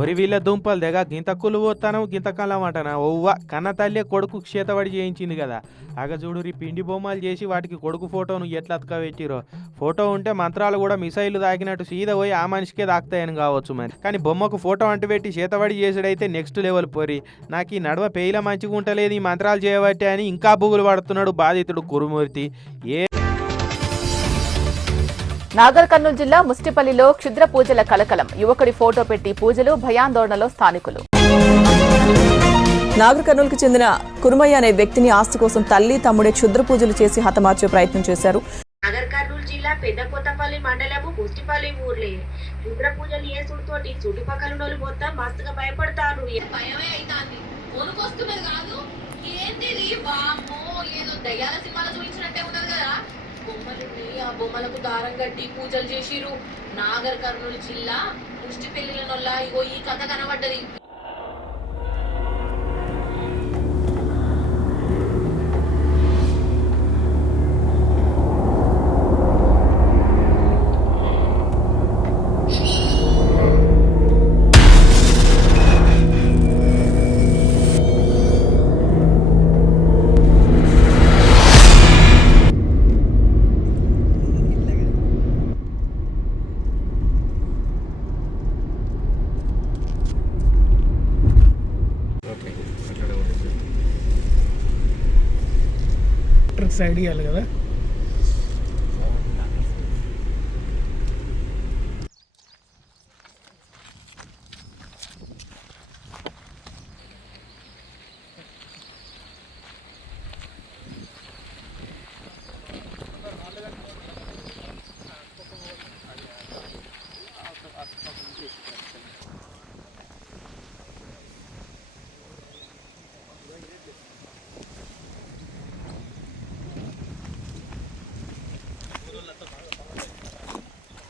ఒరి వీళ్ళ దుంపలు తెగ గింత కులు పోతాను గింత కలం అంటానా ఓవ్వ కన్న తల్లి కొడుకు క్షేతబడి చేయించింది కదా. చూడు పిండి బొమ్మలు చేసి వాటికి కొడుకు ఫోటోను ఎట్లా అతకబెట్టిరో. ఫోటో ఉంటే మంత్రాలు కూడా మిసైలు తాకినట్టు సీదా పోయి ఆ మనిషికే తాకుతాయని కావచ్చు మరి. కానీ బొమ్మకు ఫోటో అంటుపెట్టి చేతబడి చేసుడైతే నెక్స్ట్ లెవెల్ పోరి. నాకు ఈ నడవ పేయిల మంచిగా ఉంటలేదు ఈ మంత్రాలు చేయబట్టే అని ఇంకా బుగులు పడుతున్నాడు బాధితుడు కురుమూర్తి. నాగర్ కర్నూలు జిల్లా ముస్టిపల్లిలో క్షుద్ర పూజల కలకలం. యువకుడి ఫోటో పెట్టి పూజలు, భయాందోళనలో స్థానికులు. నాగర్ కర్నూలుకు చెందిన కురుమయ్య అనే వ్యక్తిని ఆస్తి కోసం తల్లి తమ్ముడే క్షుద్ర పూజలు చేసి హతమార్చే ప్రయత్నం చేశారు. నాగర్ కర్నూలు జిల్లా పెద్దకొత్తపల్లి మండలము ముస్టిపల్లి ఊర్లే క్షుద్ర పూజలు చేసుడుతోటి చుట్టుపక్కల మొత్తం మస్తుగా భయపడతారు. భయమే అవుతాంది, కొనుకొస్తున్నది కాదు ఏంటిది బామ్మో ఏదో దయ్యాల సినిమాలో చూపించినట్టే ఉన్నది కదా. బొమ్మలుండి ఆ బొమ్మలకు దారం కట్టి పూజలు చేసిరు. నాగర్ కర్నూలు జిల్లా ముష్టిపల్లిలోనొల్ల ఇగో ఈ కథ కనబడ్డది. సైడ్ ఇవ్వాలి కదా.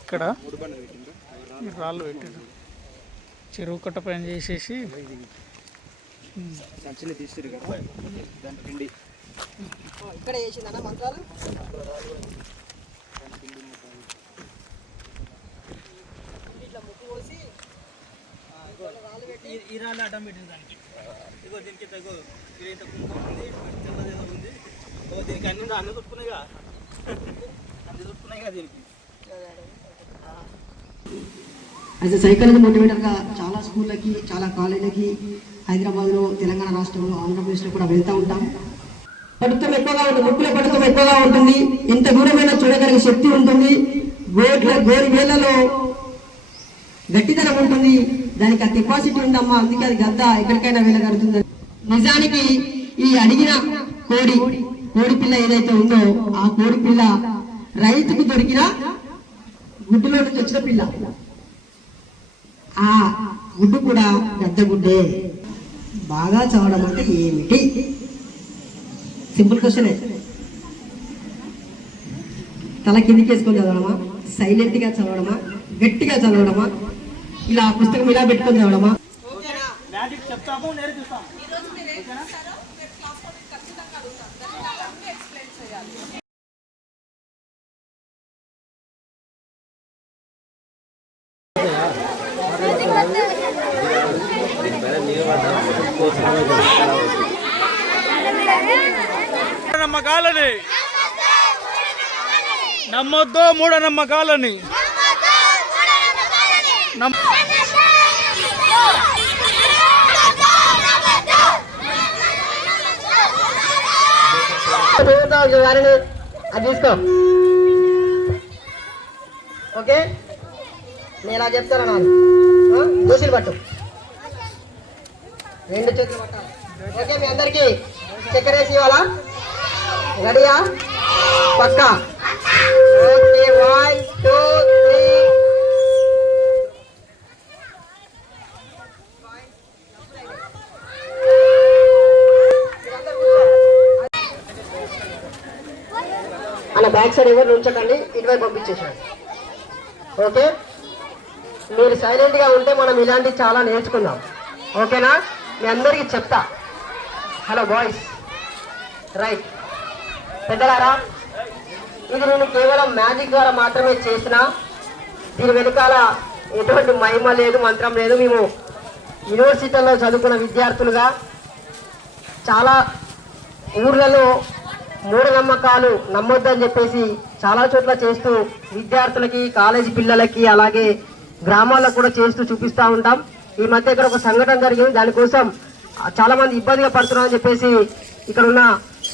ఇక్కడ రాళ్ళు పెట్టారు, చెరువు కట్ట పైన చేసేసి ఇక్కడ చేసిందన్న మంత్రాలు. ఇట్లా ముక్కు పోసి రాళ్ళు పెట్టి ఈ రాళ్ళు అడ్డం పెట్టింది దానికి. ఇగో దీనికి ఇగో ఇదంతా కుంకుమ ఉంది, తెల్లదేదో ఉంది. దీనికి అన్ని చుట్టుకున్నాయిగా, అన్ని చుట్టుకున్నాయిగా దీనికి. యాజ్ ఎ సైకాలజీ మోటివేటర్గా చాలా స్కూళ్ళకి, చాలా కాలేజీలకి హైదరాబాద్లో, తెలంగాణ రాష్ట్రంలో, ఆంధ్రప్రదేశ్లో కూడా వెళ్తూ ఉంటాం. పడుతం ఎక్కువగా ఉంటుంది, ముక్కుల పడుతం ఎక్కువగా ఉంటుంది. ఎంత దూరమైనా చూడగలిగే శక్తి ఉంటుంది. గోరి వేళ్లలో గట్టితనం ఉంటుంది. దానికి ఆ కెపాసిటీ ఉందమ్మా, అందుకే అది గద్ద ఎక్కడికైనా వెళ్ళగలుగుతుంది. నిజానికి ఈ అడిగిన కోడి పిల్ల ఏదైతే ఉందో ఆ కోడి పిల్ల రైతుకు దొరికిన గుడ్డులో నుంచి వచ్చిన పిల్ల. ఆ గుడ్డు కూడా పెద్ద గుడ్డే. బాగా చదవడం అంటే ఏమిటి? సింపుల్ క్వశ్చనే. తల కిందికి వేసుకొని చదవడమా, సైలెంట్గా చదవడమా, గట్టిగా చదవడమా, ఇలా పుస్తకం ఇలా పెట్టుకొని చదవడమా? నమ్మకాలని నమ్మొద్దు, మూఢనమ్మకాలని అది తీసుకో. ఓకే, నేను ఇలా చెప్తాను. నాకు దోషులు పట్టు, రెండు చేతులు పట్టాలి. ఓకే, మీ అందరికీ చక్కెర వేసి ఇవ్వాలా? రెడీయా? పక్కా? ఓకే, 1 2 3. అలా బ్యాక్ సైడ్ ఎవరు ఉంచకండి, ఇటువైపు పంపించేసాడు. ఓకే, మీరు సైలెంట్గా ఉంటే మనం ఇలాంటివి చాలా నేర్చుకుందాం. ఓకేనా? మీ అందరికీ చెప్తా. Hello boys, right. పెద్దలారా, ఇది నేను కేవలం మ్యాజిక్ ద్వారా మాత్రమే చేసిన. దీని వెనకాల ఎటువంటి మహిమ లేదు, మంత్రం లేదు. మేము యూనివర్సిటీలో చదువుకున్న విద్యార్థులుగా చాలా ఊర్లలో మూఢనమ్మకాలు నమ్మొద్దని చెప్పేసి చాలా చోట్ల చేస్తూ విద్యార్థులకి కాలేజీ పిల్లలకి అలాగే గ్రామాల్లో కూడా చేస్తూ చూపిస్తూ ఉంటాం. ఈ మధ్య ఇక్కడ ఒక సంఘటన జరిగింది. దానికోసం చాలా మంది ఇబ్బందిగా పడుతున్నారని చెప్పేసి ఇక్కడ ఉన్న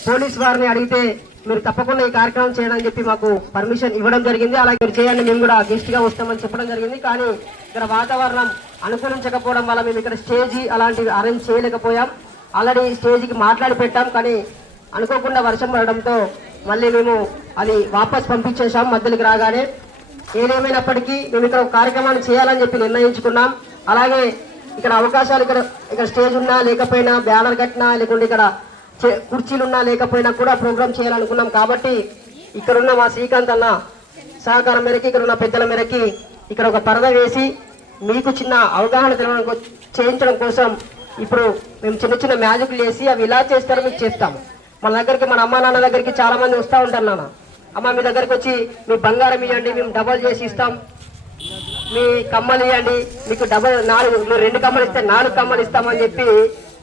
పోలీస్ వారిని అడిగితే మీరు తప్పకుండా ఈ కార్యక్రమం చేయడానికి చెప్పి మాకు పర్మిషన్ ఇవ్వడం జరిగింది. అలాగే మీరు చేయండి, మేము కూడా గెస్ట్ గా వస్తామని చెప్పడం జరిగింది. కానీ ఇక్కడ వాతావరణం అనుకూలించకపోవడం వల్ల మేము ఇక్కడ స్టేజీ అలాంటివి అరేంజ్ చేయలేకపోయాం. ఆల్రెడీ స్టేజ్కి మాట్లాడి పెట్టాం, కానీ అనుకోకుండా వర్షం పడడంతో మళ్ళీ మేము అది వాపస్ పంపించేసాం మధ్యలోకి రాగానే. ఏదేమైనప్పటికీ మేము ఇక్కడ ఒక కార్యక్రమాన్ని చేయాలని చెప్పి నిర్ణయించుకున్నాం. అలాగే ఇక్కడ అవకాశాలు ఇక్కడ స్టేజ్ ఉన్నా లేకపోయినా, బ్యానర్ కట్టినా లేకుంటే ఇక్కడ కుర్చీలున్నా లేకపోయినా కూడా ప్రోగ్రామ్ చేయాలనుకున్నాం. కాబట్టి ఇక్కడున్న మా శ్రీకాంత్ అన్న సహకారం మేరకి, ఇక్కడ ఉన్న పెద్దల మేరకి ఇక్కడ ఒక పరద వేసి మీకు చిన్న అవగాహన చేయించడం కోసం ఇప్పుడు మేము చిన్న చిన్న మ్యాజిక్లు వేసి అవి ఇలా చేస్తారో మీకు చేస్తాము. మన దగ్గరికి, మన అమ్మ నాన్న దగ్గరికి చాలా మంది వస్తూ ఉంటారు. నాన్న అమ్మ మీ దగ్గరికి వచ్చి మీ బంగారం ఇవ్వండి, మేము డబల్ చేసి ఇస్తాం, మీ కమ్మలు ఇవ్వండి, మీకు డబల్ 2 కమ్మలు ఇస్తే 4 కమ్మలు ఇస్తామని చెప్పి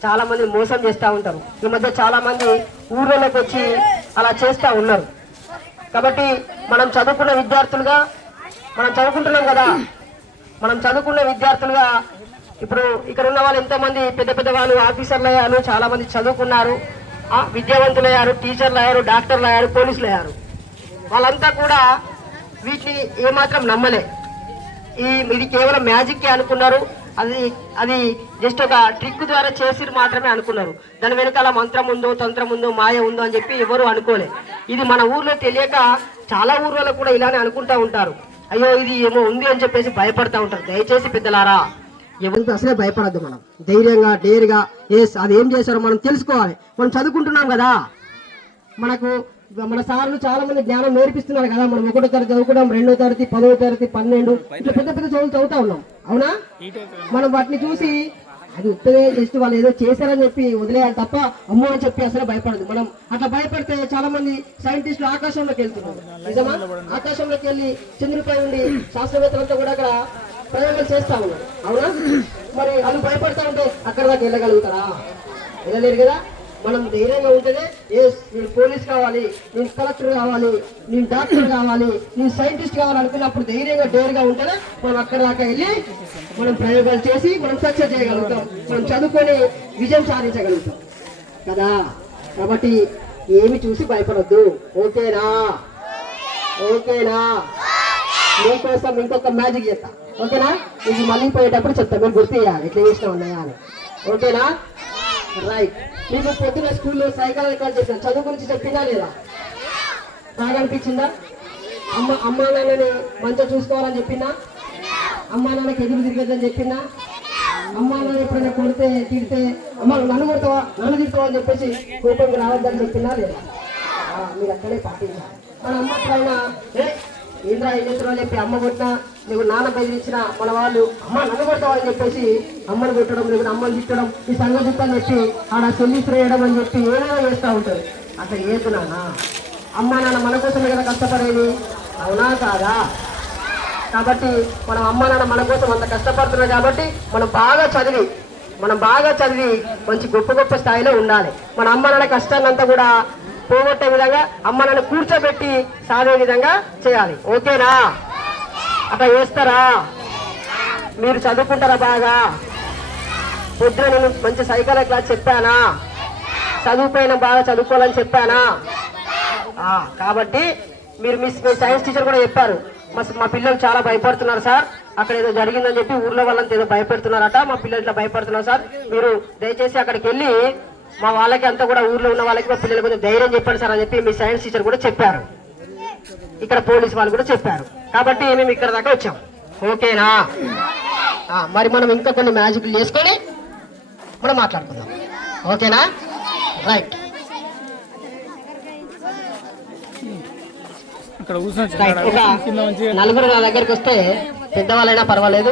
చాలా మంది మోసం చేస్తూ ఉంటారు. ఈ మధ్య చాలా మంది ఊర్లలోకి వచ్చి అలా చేస్తూ ఉన్నారు. కాబట్టి మనం చదువుకున్న విద్యార్థులుగా మనం చదువుకుంటున్నాం కదా, మనం చదువుకున్న విద్యార్థులుగా ఇప్పుడు ఇక్కడ ఉన్న వాళ్ళు ఎంతో మంది పెద్ద పెద్ద వాళ్ళు ఆఫీసర్లు అయ్యారు, చాలా మంది చదువుకున్నారు, విద్యావంతులు అయ్యారు, టీచర్లు అయ్యారు, డాక్టర్లు అయ్యారు, పోలీసులు అయ్యారు. వాళ్ళంతా కూడా వీటిని ఏమాత్రం నమ్మలే. ఇది కేవలం మ్యాజిక్ అనుకున్నారు. అది జస్ట్ ఒక ట్రిక్ ద్వారా చేసి మాత్రమే అనుకున్నారు. దాని వెనకాల మంత్రం ఉందో, తంత్రం ఉందో, మాయ ఉందో అని చెప్పి ఎవరు అనుకోలే. ఇది మన ఊర్లో తెలియక చాలా ఊర్లలో కూడా ఇలానే అనుకుంటా ఉంటారు. అయ్యో ఇది ఏమో ఉంది అని చెప్పేసి భయపడతా ఉంటారు. దయచేసి పెద్దలారా, ఎవరికి అసలే భయపడద్దు. మనం ధైర్యంగా డేర్గా అది ఏం చేశారో మనం తెలుసుకోవాలి. మనం చదువుకుంటున్నాం కదా, మన సార్లు చాలా మంది జ్ఞానం నేర్పిస్తున్నారు కదా. మనం 1వ తరగతి చదువుకున్నాం, 2వ తరగతి, 10వ తరగతి, 12 ఇట్లా పెద్ద పెద్ద చదువులు చదువుతా ఉన్నాం. అవునా? మనం వాటిని చూసి అది ఉత్తరే జస్ట్ వాళ్ళు ఏదో చేశారని చెప్పి వదిలేయాలి తప్ప అమ్మో అని చెప్పి అసలు భయపడదు. మనం అట్లా భయపడితే చాలా మంది సైంటిస్టులు ఆకాశంలోకి వెళ్తున్నారు. నిజమా? ఆకాశంలోకి వెళ్ళి చంద్రుడిపై ఉండి శాస్త్రవేత్తలంతా కూడా అక్కడ ప్రయోగాలు చేస్తా ఉన్నారు. అవునా? మరి వాళ్ళు భయపడతా ఉంటే అక్కడ దాకా వెళ్ళగలుగుతారా? వెళ్ళలేరు కదా. మనం ధైర్యంగా ఉంటేనే నేను పోలీస్ కావాలి, నేను కలెక్టర్ కావాలి, నేను డాక్టర్ కావాలి, నేను సైంటిస్ట్ కావాలి అనుకున్నప్పుడు ధైర్యంగా డేర్గా ఉంటేనే మనం అక్కడ దాకా వెళ్ళి మనం ప్రయోగాలు చేసి మనం సక్సెస్ చేయగలుగుతాం. మనం చదువుకొని విజయం సాధించగలుగుతాం కదా. కాబట్టి ఏమి చూసి భయపడద్దు. ఓకేనా? ఓకేనా? మీకోసం ఇంకొక మ్యాజిక్ చెప్తా. ఓకేనా? ఇది మళ్ళీ పోయేటప్పుడు చెప్తా, మీరు గుర్తు చేయాలి ఎట్లా చేసినా ఉన్నాయా అని. ఓకేనా? రైట్. మీకు పొద్దున స్కూల్లో సైకాలజీ కాల్ చేశాను, చదువు గురించి చెప్పినా లేదా? బాగా అనిపించిందా? అమ్మ నాన్నని మంచిగా చూసుకోవాలని చెప్పినా, అమ్మ నాన్నకి ఎదురు తిరగద్దని చెప్పినా, అమ్మ నాన్న ఎప్పుడైనా కొడితే తిడితే అమ్మ నన్ను కొడతావా నన్ను తిడతావా అని చెప్పేసి కోపంగా రావద్దని చెప్పినా లేదా? మీరు అక్కడే పాటించాలి. మన అమ్మ ఎప్పుడైనా ఏంద్రా ఏం చేస్తున్నావు చెప్పి అమ్మ కొట్టినా, నీకు నాన్న బెదిరించిన మన వాళ్ళు అమ్మ నన్ను కొడతావని చెప్పేసి అమ్మను కొట్టడం, లేకపోతే అమ్మని తిట్టడం, ఈ సంగతి అని చెప్పి ఆడ చెల్లి వేయడం అని చెప్పి ఏదైనా చేస్తూ ఉంటారు. అట్లా ఏదునా? అమ్మ నాన్న మన కోసమే కదా కష్టపడేది, అవునా కాదా? కాబట్టి మనం అమ్మ నాన్న మన కోసం అంత కష్టపడుతున్నారు. కాబట్టి మనం బాగా చదివి మంచి గొప్ప స్థాయిలో ఉండాలి. మన అమ్మ నాన్న కష్టాన్ని అంతా కూడా పోగొట్టే విధంగా అమ్మ నాన్న కూర్చోబెట్టి సాగే విధంగా చేయాలి. ఓకేనా? అట్లా చేస్తారా? మీరు చదువుకుంటారా? బాగా పొద్దున నేను మంచి సైకాలజీ క్లాస్ చెప్పానా? చదువుపైన బాగా చదువుకోవాలని చెప్పానా? కాబట్టి మీరు మీ సైన్స్ టీచర్ కూడా చెప్పారు, మా పిల్లలు చాలా భయపడుతున్నారు సార్, అక్కడ ఏదో జరిగిందని చెప్పి ఊర్లో వాళ్ళంతా ఏదో భయపెడుతున్నారట, మా పిల్లలు ఇట్లా భయపడుతున్నారు సార్, మీరు దయచేసి అక్కడికి వెళ్ళి మా వాళ్ళకి అంతా కూడా ఊర్లో ఉన్న వాళ్ళకి మా పిల్లలు కొంచెం ధైర్యం చెప్పండి సార్ అని చెప్పి మీ సైన్స్ టీచర్ కూడా చెప్పారు. ఇక్కడ పోలీస్ వాళ్ళు కూడా చెప్పారు. కాబట్టి మేము ఇక్కడ దాకా వచ్చాం. ఓకేనా? మరి మనం ఇంకా కొన్ని మ్యాజిక్లు చేసుకొని మనం మాట్లాడుకుందాం. ఓకేనా? రైట్. నలుగురు నా దగ్గరికి వస్తే పెద్దవాళ్ళైనా పర్వాలేదు,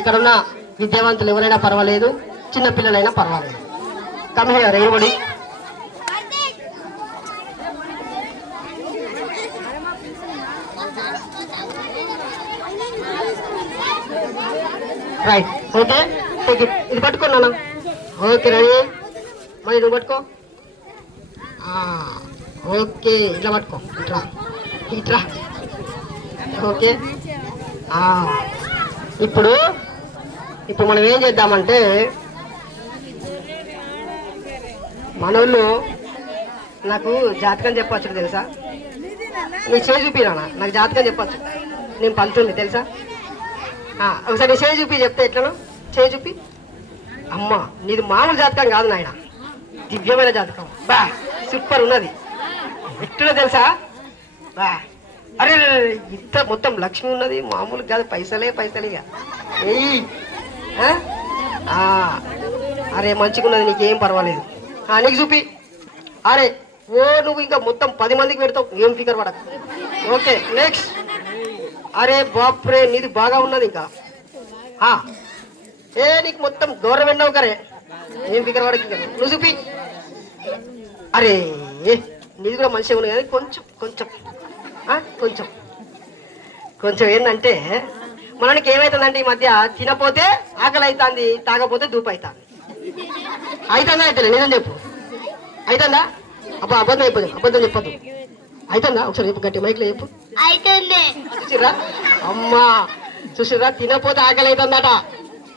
ఇక్కడ ఉన్న విద్యావంతులు ఎవరైనా పర్వాలేదు, చిన్న పిల్లలైనా పర్వాలేదు. Come here everybody. Right. Okay. ఇది పట్టుకున్నాను. Okay ready. మరి నువ్వు పట్టుకో. ఓకే ఇట్లా పట్టుకో. ఇట్లా ఇట్లా. ఓకే ఇప్పుడు మనం ఏం చేద్దామంటే మనోళ్ళు నాకు జాతకం చెప్పచ్చు తెలుసా? నీ చేయి చూపినా నాకు జాతకం చెప్పచ్చు. నేను పంతుంది తెలుసా? ఒకసారి నీ చేయి చూపి చెప్తే ఎట్లను? చేయి చూపి. అమ్మ నీది మామూలు జాతకం కాదు నాయన, దివ్యమైన జాతకం. బా సూపర్ ఉన్నది. ఎట్లా తెలుసా? బా అరే ఇంత మొత్తం లక్ష్మి ఉన్నది, మామూలు కాదు. పైసలే ఇక ఏయ్. అరే మంచిగా ఉన్నది, నీకేం పర్వాలేదు. నీకు చూపి. అరే నువ్వు ఇంకా మొత్తం 10 మందికి పెడతావు, ఏం ఫికర్ పడకు. Okay next. అరే బాప్రే నీది బాగా ఉన్నది ఇంకా. నీకు మొత్తం గవర్నమెంట్ నౌకరే, ఏం ఫికర్ పడకు. నువ్వు చూపి. అరే నీది కూడా మంచిగా ఉన్నది కానీ కొంచెం ఏంటంటే మనకి ఏమవుతుందంటే ఈ మధ్య తినపోతే ఆకలి అవుతుంది, తాగపోతే దూపు అవుతుంది. అవుతుందా? అయితే నిజం చెప్పు. అవుతుందా? అబద్ధం అయిపోతుంది. అబద్ధం చెప్పద్దు. అవుతుందా? ఒకసారి చెప్పు, గట్టి మైక్లో చెప్పు. చూసిర్రా అమ్మా, చూసిర్రా? తినపోతే ఆకలి అవుతుందట,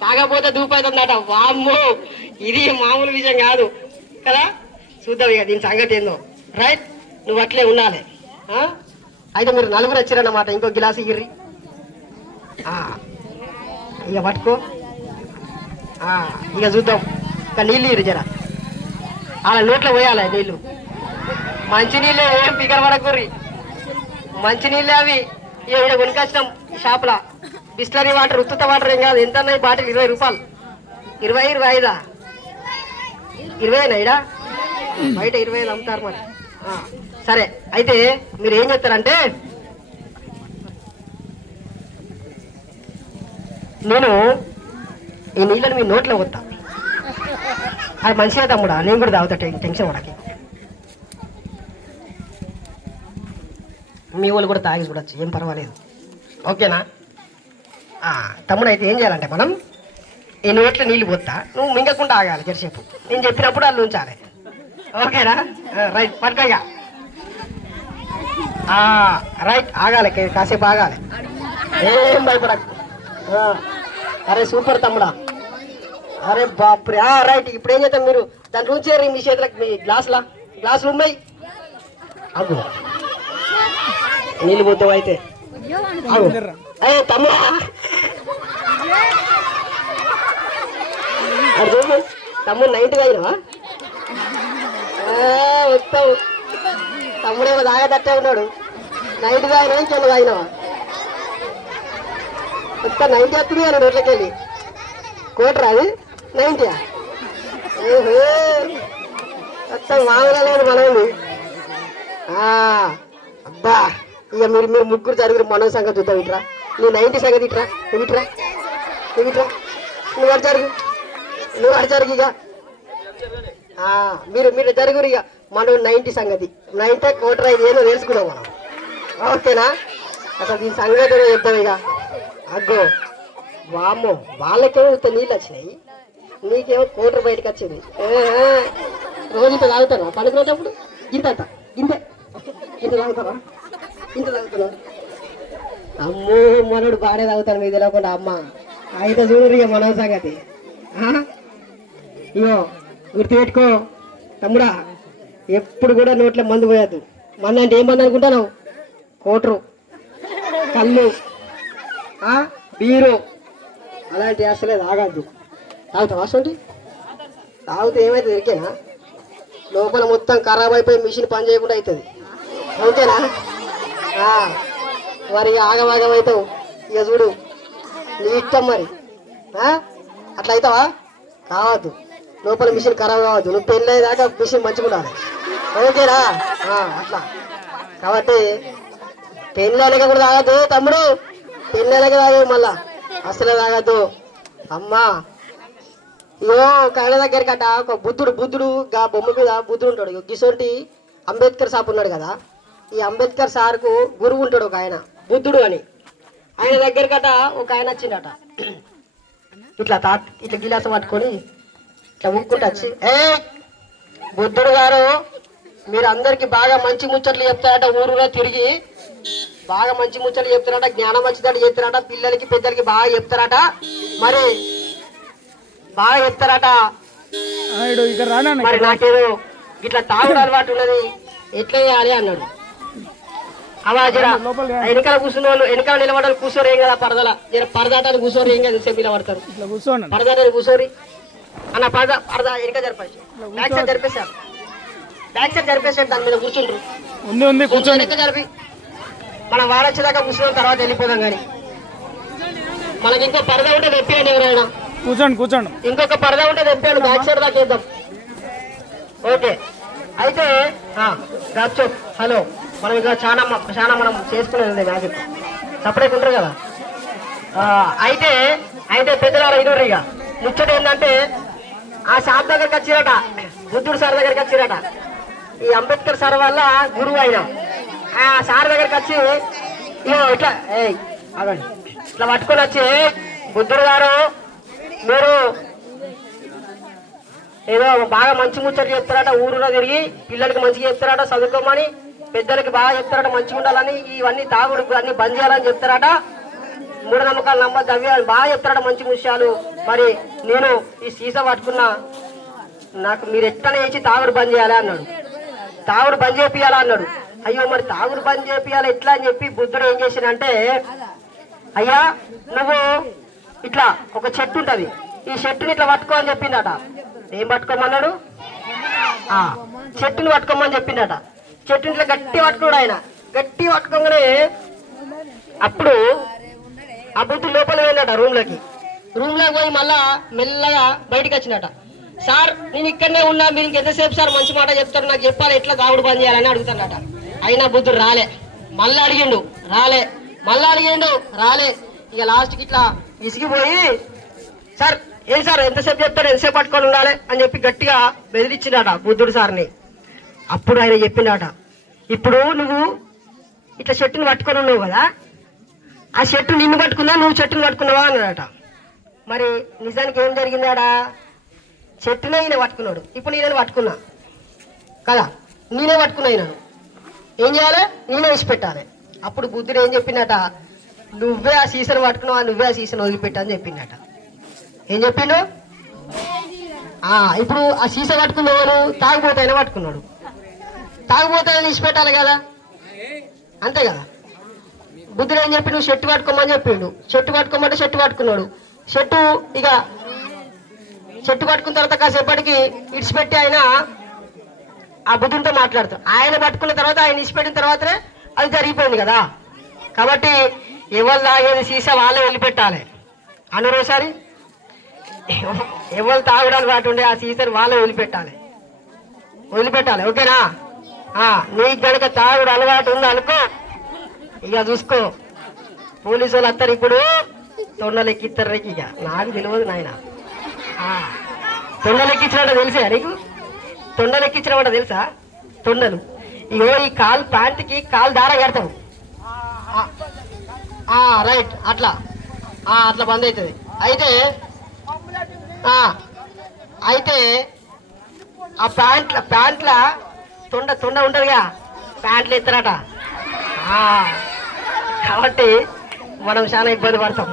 తాగపోతే దూపు అవుతుందట. వామ్మో ఇది మామూలు విషయం కాదు కదా. చూద్దాం ఇక దీని సంగతి ఏందో. రైట్, నువ్వు అట్లే ఉండాలి. అయితే మీరు 4 వచ్చారన్నమాట. ఇంకో గిలాసు ఇర్రి. ఇక పట్టుకో. ఇక చూద్దాం. ఇక నీళ్ళు ఇరు జర, అలా నోట్లో పోయాలి నీళ్ళు. మంచినీళ్ళే, ఏం పికర్ పడకూర్రి. మంచినీళ్ళే అవి. ఇక్కడ కొనుకొచ్చినాం షాప్లో. బిస్లరీ వాటర్, ఉత్తుత వాటర్ ఏం కాదు. ఎంత ఉన్నాయి బాటిల్? 20 రూపాయలు. 25 20 ఇడా బయట 25 అమ్ముతారు మరి. సరే అయితే మీరు ఏం చేస్తారంటే, నేను ఈ నీళ్ళని మీ నోట్లో వద్దా. అది మంచిగా తమ్ముడా, నేను కూడా తాగుతా, టెన్షన్ పడకి. మీ వాళ్ళు కూడా తాగి చూడొచ్చు, ఏం పర్వాలేదు. ఓకేనా తమ్ముడు? అయితే ఏం చేయాలంటే మనం ఈ నోట్లో నీళ్ళు పోతా, నువ్వు మింగకుండా ఆగాలి జరసేపు. నేను చెప్పినప్పుడు వాళ్ళు ఉంచాలి. ఓకేనా? రైట్, పట్టుకోగా. రైట్, ఆగాలి, కాసేపు ఆగాలి, ఏం భయపడకు. అరే సూపర్ తమ్ముడా. అరే బాప్రే. రైట్, ఇప్పుడు ఏం చేద్దాం, మీరు దాని ఉంచేరి మీ చేతులకు. మీ గ్లాసులు ఉన్నాయి. అగు నీళ్ళు పోతావు అయితే. అయ్యే తమ్ముడా, అది చూడు తమ్ముడు 90 అయినవా? వస్తావు. తమ్ముడేమో తాగేటట్టే ఉన్నాడు. 90 అయినా ఇంకెళ్ళు అయినవా? వస్తా 90 వస్తుంది అని రోడ్లకి వెళ్ళి కోటరా. అది 90. ఓహో వస్తా, మామూలుగా లేదు మనల్ని. అబ్బా ఇక మీరు ముగ్గురు జరుగురు మన సంగతి చూద్దాం. ఇట్రా నువ్వు 90 సంగతి. ఇట్రా నువ్వు అటు జరుగు. ఇక మీరు జరుగురు. ఇక మనం 90 సంగతి. 90 కోటరా ఇది ఏదో తెలుసుకున్నాం మనం. ఓకేనా? అసలు దీని సంగతి చెప్తాం ఇక. అగ్గో వామ్మో, వాళ్ళకేమో నీళ్ళు వచ్చినాయి, నీకేమో కోటర్ బయటకు వచ్చింది. రోజు ఇంత తాగుతారా? పడుకునేటప్పుడు ఇంత తాగుతారా? ఇంత తాగుతున్నా? అమ్మో మనోడు బాగానే తాగుతాను మీకు తెలియకుండా. అమ్మ అయితే చూడు ఇక మన సంగతి. ఇగో గుర్తుపెట్టుకో తమ్ముడా, ఎప్పుడు కూడా నోట్లో మందు పోయద్దు. మందు అంటే ఏం మందు అనుకుంటాను? కోటరు, కళ్ళు, బీరు అలాంటి అసలే తాగద్దు. తాగుతావా? అసలు తాగితే ఏమైతే దొరికేనా? లోపల మొత్తం ఖరాబ్ అయిపోయి మిషన్ పని చేయకుండా అవుతుంది. ఓకేనా? మరి ఆగమాగం అవుతావు. ఇక చూడు నీ ఇష్టం మరి. అట్లా అవుతావా? కావద్దు, లోపల మిషన్ ఖరాబ్ కావద్దు. నువ్వు పెళ్ళేదాకా మిషన్ మంచిగా ఉండాలి. ఓకేనా? అట్లా కాబట్టి పెళ్ళాక కూడా తాగద్దు తమ్ముడు. పెళ్ళాక తాగదు మళ్ళా, అసలే తాగద్దు. అమ్మా ఇగో కళ్ళ దగ్గర కట్ట ఒక బుద్ధుడు బొమ్మ మీద బుద్ధుడు ఉంటాడు. గిసోంటి అంబేద్కర్ సార్ ఉన్నాడు కదా, ఈ అంబేద్కర్ సార్కు గురువు ఉంటాడు ఒక ఆయన, బుద్ధుడు అని. ఆయన దగ్గర కట్ట ఒక ఆయన వచ్చిండట. ఇట్లా ఇట్లా గిలాసం పట్టుకొని ఇట్లా ఊక్కుంటూ వచ్చి బుద్ధుడు గారు మీరు అందరికి బాగా మంచి ముచ్చట్లు చెప్తారట, ఊరులో తిరిగి బాగా మంచి ముచ్చట్లు చెప్తారట, జ్ఞానం వచ్చినట్టు చెప్తారట, పిల్లలకి పెద్దలకి బాగా చెప్తారట, మరి బాగా చెప్తారట. మరి నాకేదో ఇట్లా తాగుడు అలవాటు ఉన్నది, ఎట్లా చేయాలి అన్నాడు. అవా జర వెనకాల కూర్చున్న వాళ్ళు వెనకాల నిలబడాలి, కూర్చోరు ఏం కదా పరదల, జర పరదాటాన్ని కూర్చోరు ఏం కదా, సేపు నిలబడతారు, పరదాటాన్ని కూర్చోరి అన్న, పరద వెనక జరిపేసి బ్యాక్ సైడ్ జరిపేశారు, బ్యాక్ సైడ్ జరిపేసాడు, దాని మీద కూర్చుంటారు, వెనక జరిపి మనం వాడొచ్చేదాకా కూర్చున్న తర్వాత వెళ్ళిపోదాం. కానీ మనకి ఇంకో పరద ఉంటే తెప్పియండి, ఎవరైనా కూర్చోండి, ఇంకొక పరద ఉంటే తెప్పియండి, బ్యాక్ సైడ్ దాకా వేద్దాం. ఓకే, అయితే హలో, మనం ఇంకా చాలా మనం చేసుకునేది మ్యాజిక్ సపరేట్ ఉంటారు కదా. అయితే పెద్దవారు అయినరు. ఇక ముచ్చట ఏంటంటే ఆ షాప్ దగ్గరికి వచ్చిరట, బుద్ధుడు సార్ దగ్గరికి వచ్చిరట. ఈ అంబేద్కర్ సార్ వల్ల గురువు అయినా ఆ సార్ దగ్గరికి వచ్చి ఇట్లా అదండి ఇట్లా పట్టుకొని వచ్చి, బుద్ధుడు గారు మీరు ఏదో బాగా మంచి ముచ్చట చెప్తారట, ఊరులో తిరిగి పిల్లలకి మంచిగా చెప్తారట, చదువుకోమని, పెద్దలకి బాగా చెప్తారట, మంచిగా ఉండాలని, ఇవన్నీ తాగుడు అన్ని బంద్ చేయాలని చెప్తారట, మూఢనమ్మకాలు నమ్మద్దు అవి బాగా చెప్తారట, మంచి విషయాలు. మరి నేను ఈ సీసా పట్టుకున్నా, నాకు మీరు ఎట్లా వేసి తాగుడు బంద్ చేయాలి అన్నాడు, తాగుడు బంద్ చేపియాలా అన్నాడు. అయ్యో మరి తాగుడు బంద్ చేపియాలి ఎట్లా అని చెప్పి బుద్ధుడు ఏం చేసినంటే, అయ్యా నువ్వు ఇట్లా ఒక చెట్టు ఉంటది, ఈ చెట్టుని ఇట్లా పట్టుకో అని చెప్పిందట. ఏం పట్టుకోమన్నాడు? చెట్టుని పట్టుకోమని చెప్పిందట. చెట్టుని ఇట్లా గట్టి పట్టుకున్నాడు ఆయన. గట్టి పట్టుకోగానే అప్పుడు ఆ బుద్ధుడు లోపల పోయిందట రూమ్లోకి పోయి మళ్ళా మెల్లగా బయటకు వచ్చినట. సార్ నేను ఇక్కడనే ఉన్నా, మీరు ఇంకెంతసేపు సార్ మంచి మాట చెప్తారు, నాకు చెప్పాలి ఎట్లా తాగుడు బంద్ చేయాలని అడుగుతాడట. అయినా బుద్ధుడు రాలే, మళ్ళీ అడిగిండు రాలే, మళ్ళీ అడిగిండు రాలే. ఇక లాస్ట్కి ఇట్లా విసిగిపోయి, సార్ ఏం సార్ ఎంతసేపు చెప్తారు, ఎంతసేపు పట్టుకొని ఉండాలి అని చెప్పి గట్టిగా బెదిరించిందట బుద్ధుడు సార్ని. అప్పుడు ఆయన చెప్పిందట, ఇప్పుడు నువ్వు ఇట్లా చెట్టుని పట్టుకొని ఉన్నావు కదా, ఆ చెట్టు నిన్ను పట్టుకుందా నువ్వు చెట్టుని పట్టుకున్నావా అన్నాడట. మరి నిజానికి ఏం జరిగిందాడా? చెట్టునే ఈయన పట్టుకున్నాడు, ఇప్పుడు నేనే పట్టుకున్నా కదా, నేనే పట్టుకున్నా ఈయనను, ఏం చేయాలి, నేనే విడిచిపెట్టాలి. అప్పుడు బుద్ధుడు ఏం చెప్పిందట, నువ్వే ఆ సీసను పట్టుకున్నావా, నువ్వే ఆ సీసను వదిలిపెట్టా అని చెప్పిందట. ఏం చెప్పిండు? ఇప్పుడు ఆ సీస పట్టుకున్నవాడు తాగిపోతాయని పట్టుకున్నాడు, తాగిపోతాయని విడిచిపెట్టాలి కదా, అంతే కదా. బుద్ధుడు ఏం చెప్పి నువ్వు చెట్టు పట్టుకోమని చెప్పిండు, చెట్టు పట్టుకోమంటే చెట్టు పట్టుకున్నాడు. చెట్టు పట్టుకున్న తర్వాత కాసేపటికి ఇడిచిపెట్టి ఆయన ఆ బుద్ధుడితో మాట్లాడతాడు. ఆయన పట్టుకున్న తర్వాత ఆయన ఇడిచిపెట్టిన తర్వాతనే అది జరిగిపోయింది కదా. కాబట్టి ఎవరు తాగేది సీసా వాళ్ళే వదిలిపెట్టాలి అనరోసారి, ఎవరు తాగడానికి వాటి ఉండే ఆ సీసాని వాళ్ళే వదిలిపెట్టాలి. ఓకేనా? నీకు కనుక తాగుడు అలవాటు ఉంది అనుకో, ఇక చూసుకో, పోలీసు వాళ్ళు వస్తారు ఇప్పుడు, తొండలు ఎక్కిస్తారు. ఇక నాకు తెలియదు నాయన, తొండలు ఎక్కించినట్టు తెలుసా నీకు? తొండలు ఎక్కించినమాట తెలుసా? తొండలు ఇగో ఈ కాలు ప్యాంట్కి కాలు దార కడతావు, రైట్, అట్లా బంద్ అవుతుంది. అయితే ఆ ప్యాంట్ల తొండ ఉంటుందిగా, ప్యాంట్లు ఎత్తారట. కాబట్టి మనం చాలా ఇబ్బంది పడతాం.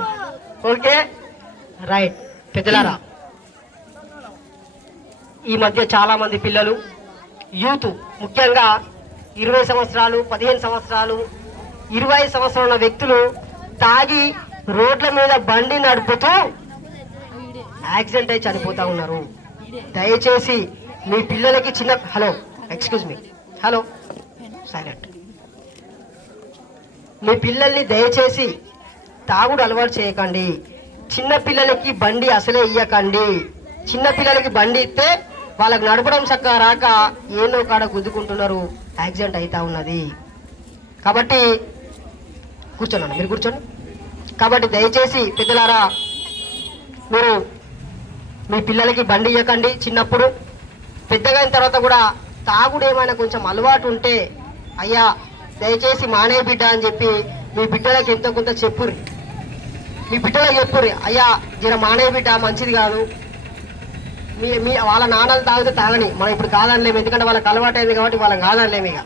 Okay, right. పెద్దలారా, ఈ మధ్య చాలా మంది పిల్లలు, యూత్, ముఖ్యంగా 20 సంవత్సరాలు, 15 సంవత్సరాలు, 25 సంవత్సరాలు ఉన్న వ్యక్తులు తాగి రోడ్ల మీద బండి నడుపుతూ యాక్సిడెంట్ అయి చనిపోతా ఉన్నారు. దయచేసి మీ పిల్లలకి సైలెంట్. మీ పిల్లల్ని దయచేసి తాగుడు అలవాటు చేయకండి. చిన్న పిల్లలకి బండి అసలే ఇయ్యకండి. చిన్న పిల్లలకి బండి ఇస్తే వాళ్ళకి నడపడం చక్కగా రాక ఏనో కాడ గుద్దుకుంటున్నారు, యాక్సిడెంట్ అవుతా ఉన్నది. కాబట్టి కూర్చోండి, మీరు కూర్చోండి. కాబట్టి దయచేసి పెద్దలారా, మీరు మీ పిల్లలకి బండి ఇవ్వకండి చిన్నప్పుడు. పెద్దగా అయిన తర్వాత కూడా తాగుడు ఏమైనా కొంచెం అలవాటు ఉంటే, అయ్యా దయచేసి మానే బిడ్డ అని చెప్పి మీ బిడ్డలకి ఎంతో కొంత చెప్పుర్రి. మీ బిడ్డలకు చెప్పుర్రి, అయ్యా జర మానే బిడ్డ మంచిది కాదు, మీ వాళ్ళ నాన్నలు తాగితే తాగని, మనం ఇప్పుడు కాదనలేము, ఎందుకంటే వాళ్ళకి అలవాటు అయింది కాబట్టి వాళ్ళని కాదనలేము. ఇక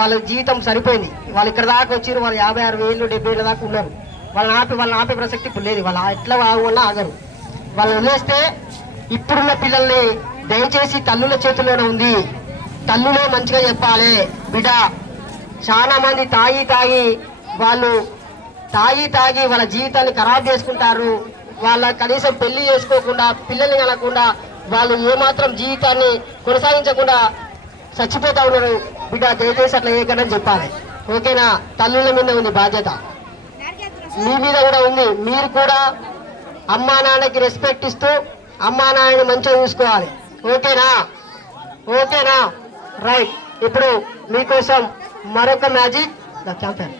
వాళ్ళ జీవితం సరిపోయింది. వాళ్ళు ఇక్కడ దాకా వచ్చారు, వాళ్ళు 56 ఏళ్ళు 70 ఏళ్ళ దాకా ఉన్నారు. వాళ్ళని ఆపే ప్రసక్తి ఇప్పుడు లేదు. వాళ్ళు ఎట్లా ఆగమన్నా ఆగరు. వాళ్ళు వదిలేస్తే ఇప్పుడున్న పిల్లల్ని దయచేసి తల్లుల చేతుల్లోనే ఉంది, తల్లులే మంచిగా చెప్పాలి. బిడ్డ చాలా మంది తాగి వాళ్ళు వాళ్ళ జీవితాన్ని ఖరాబ్ చేసుకుంటారు. వాళ్ళ కనీసం పెళ్లి చేసుకోకుండా పిల్లల్ని కనకుండా వాళ్ళు ఏమాత్రం జీవితాన్ని కొనసాగించకుండా చచ్చిపోతా ఉన్నారు. బిడ్డ దయచేసి అట్లా ఏకడని చెప్పాలి. ఓకేనా? తల్లుల మీద ఉంది బాధ్యత, మీ మీద కూడా ఉంది. మీరు కూడా అమ్మా నాన్నకి రెస్పెక్ట్ ఇస్తూ అమ్మా నాన్నని మంచిగా చూసుకోవాలి. ఓకేనా? రైట్. ఇప్పుడు మీకోసం మరొక మ్యాజిక్ క్యాంపెయిన్.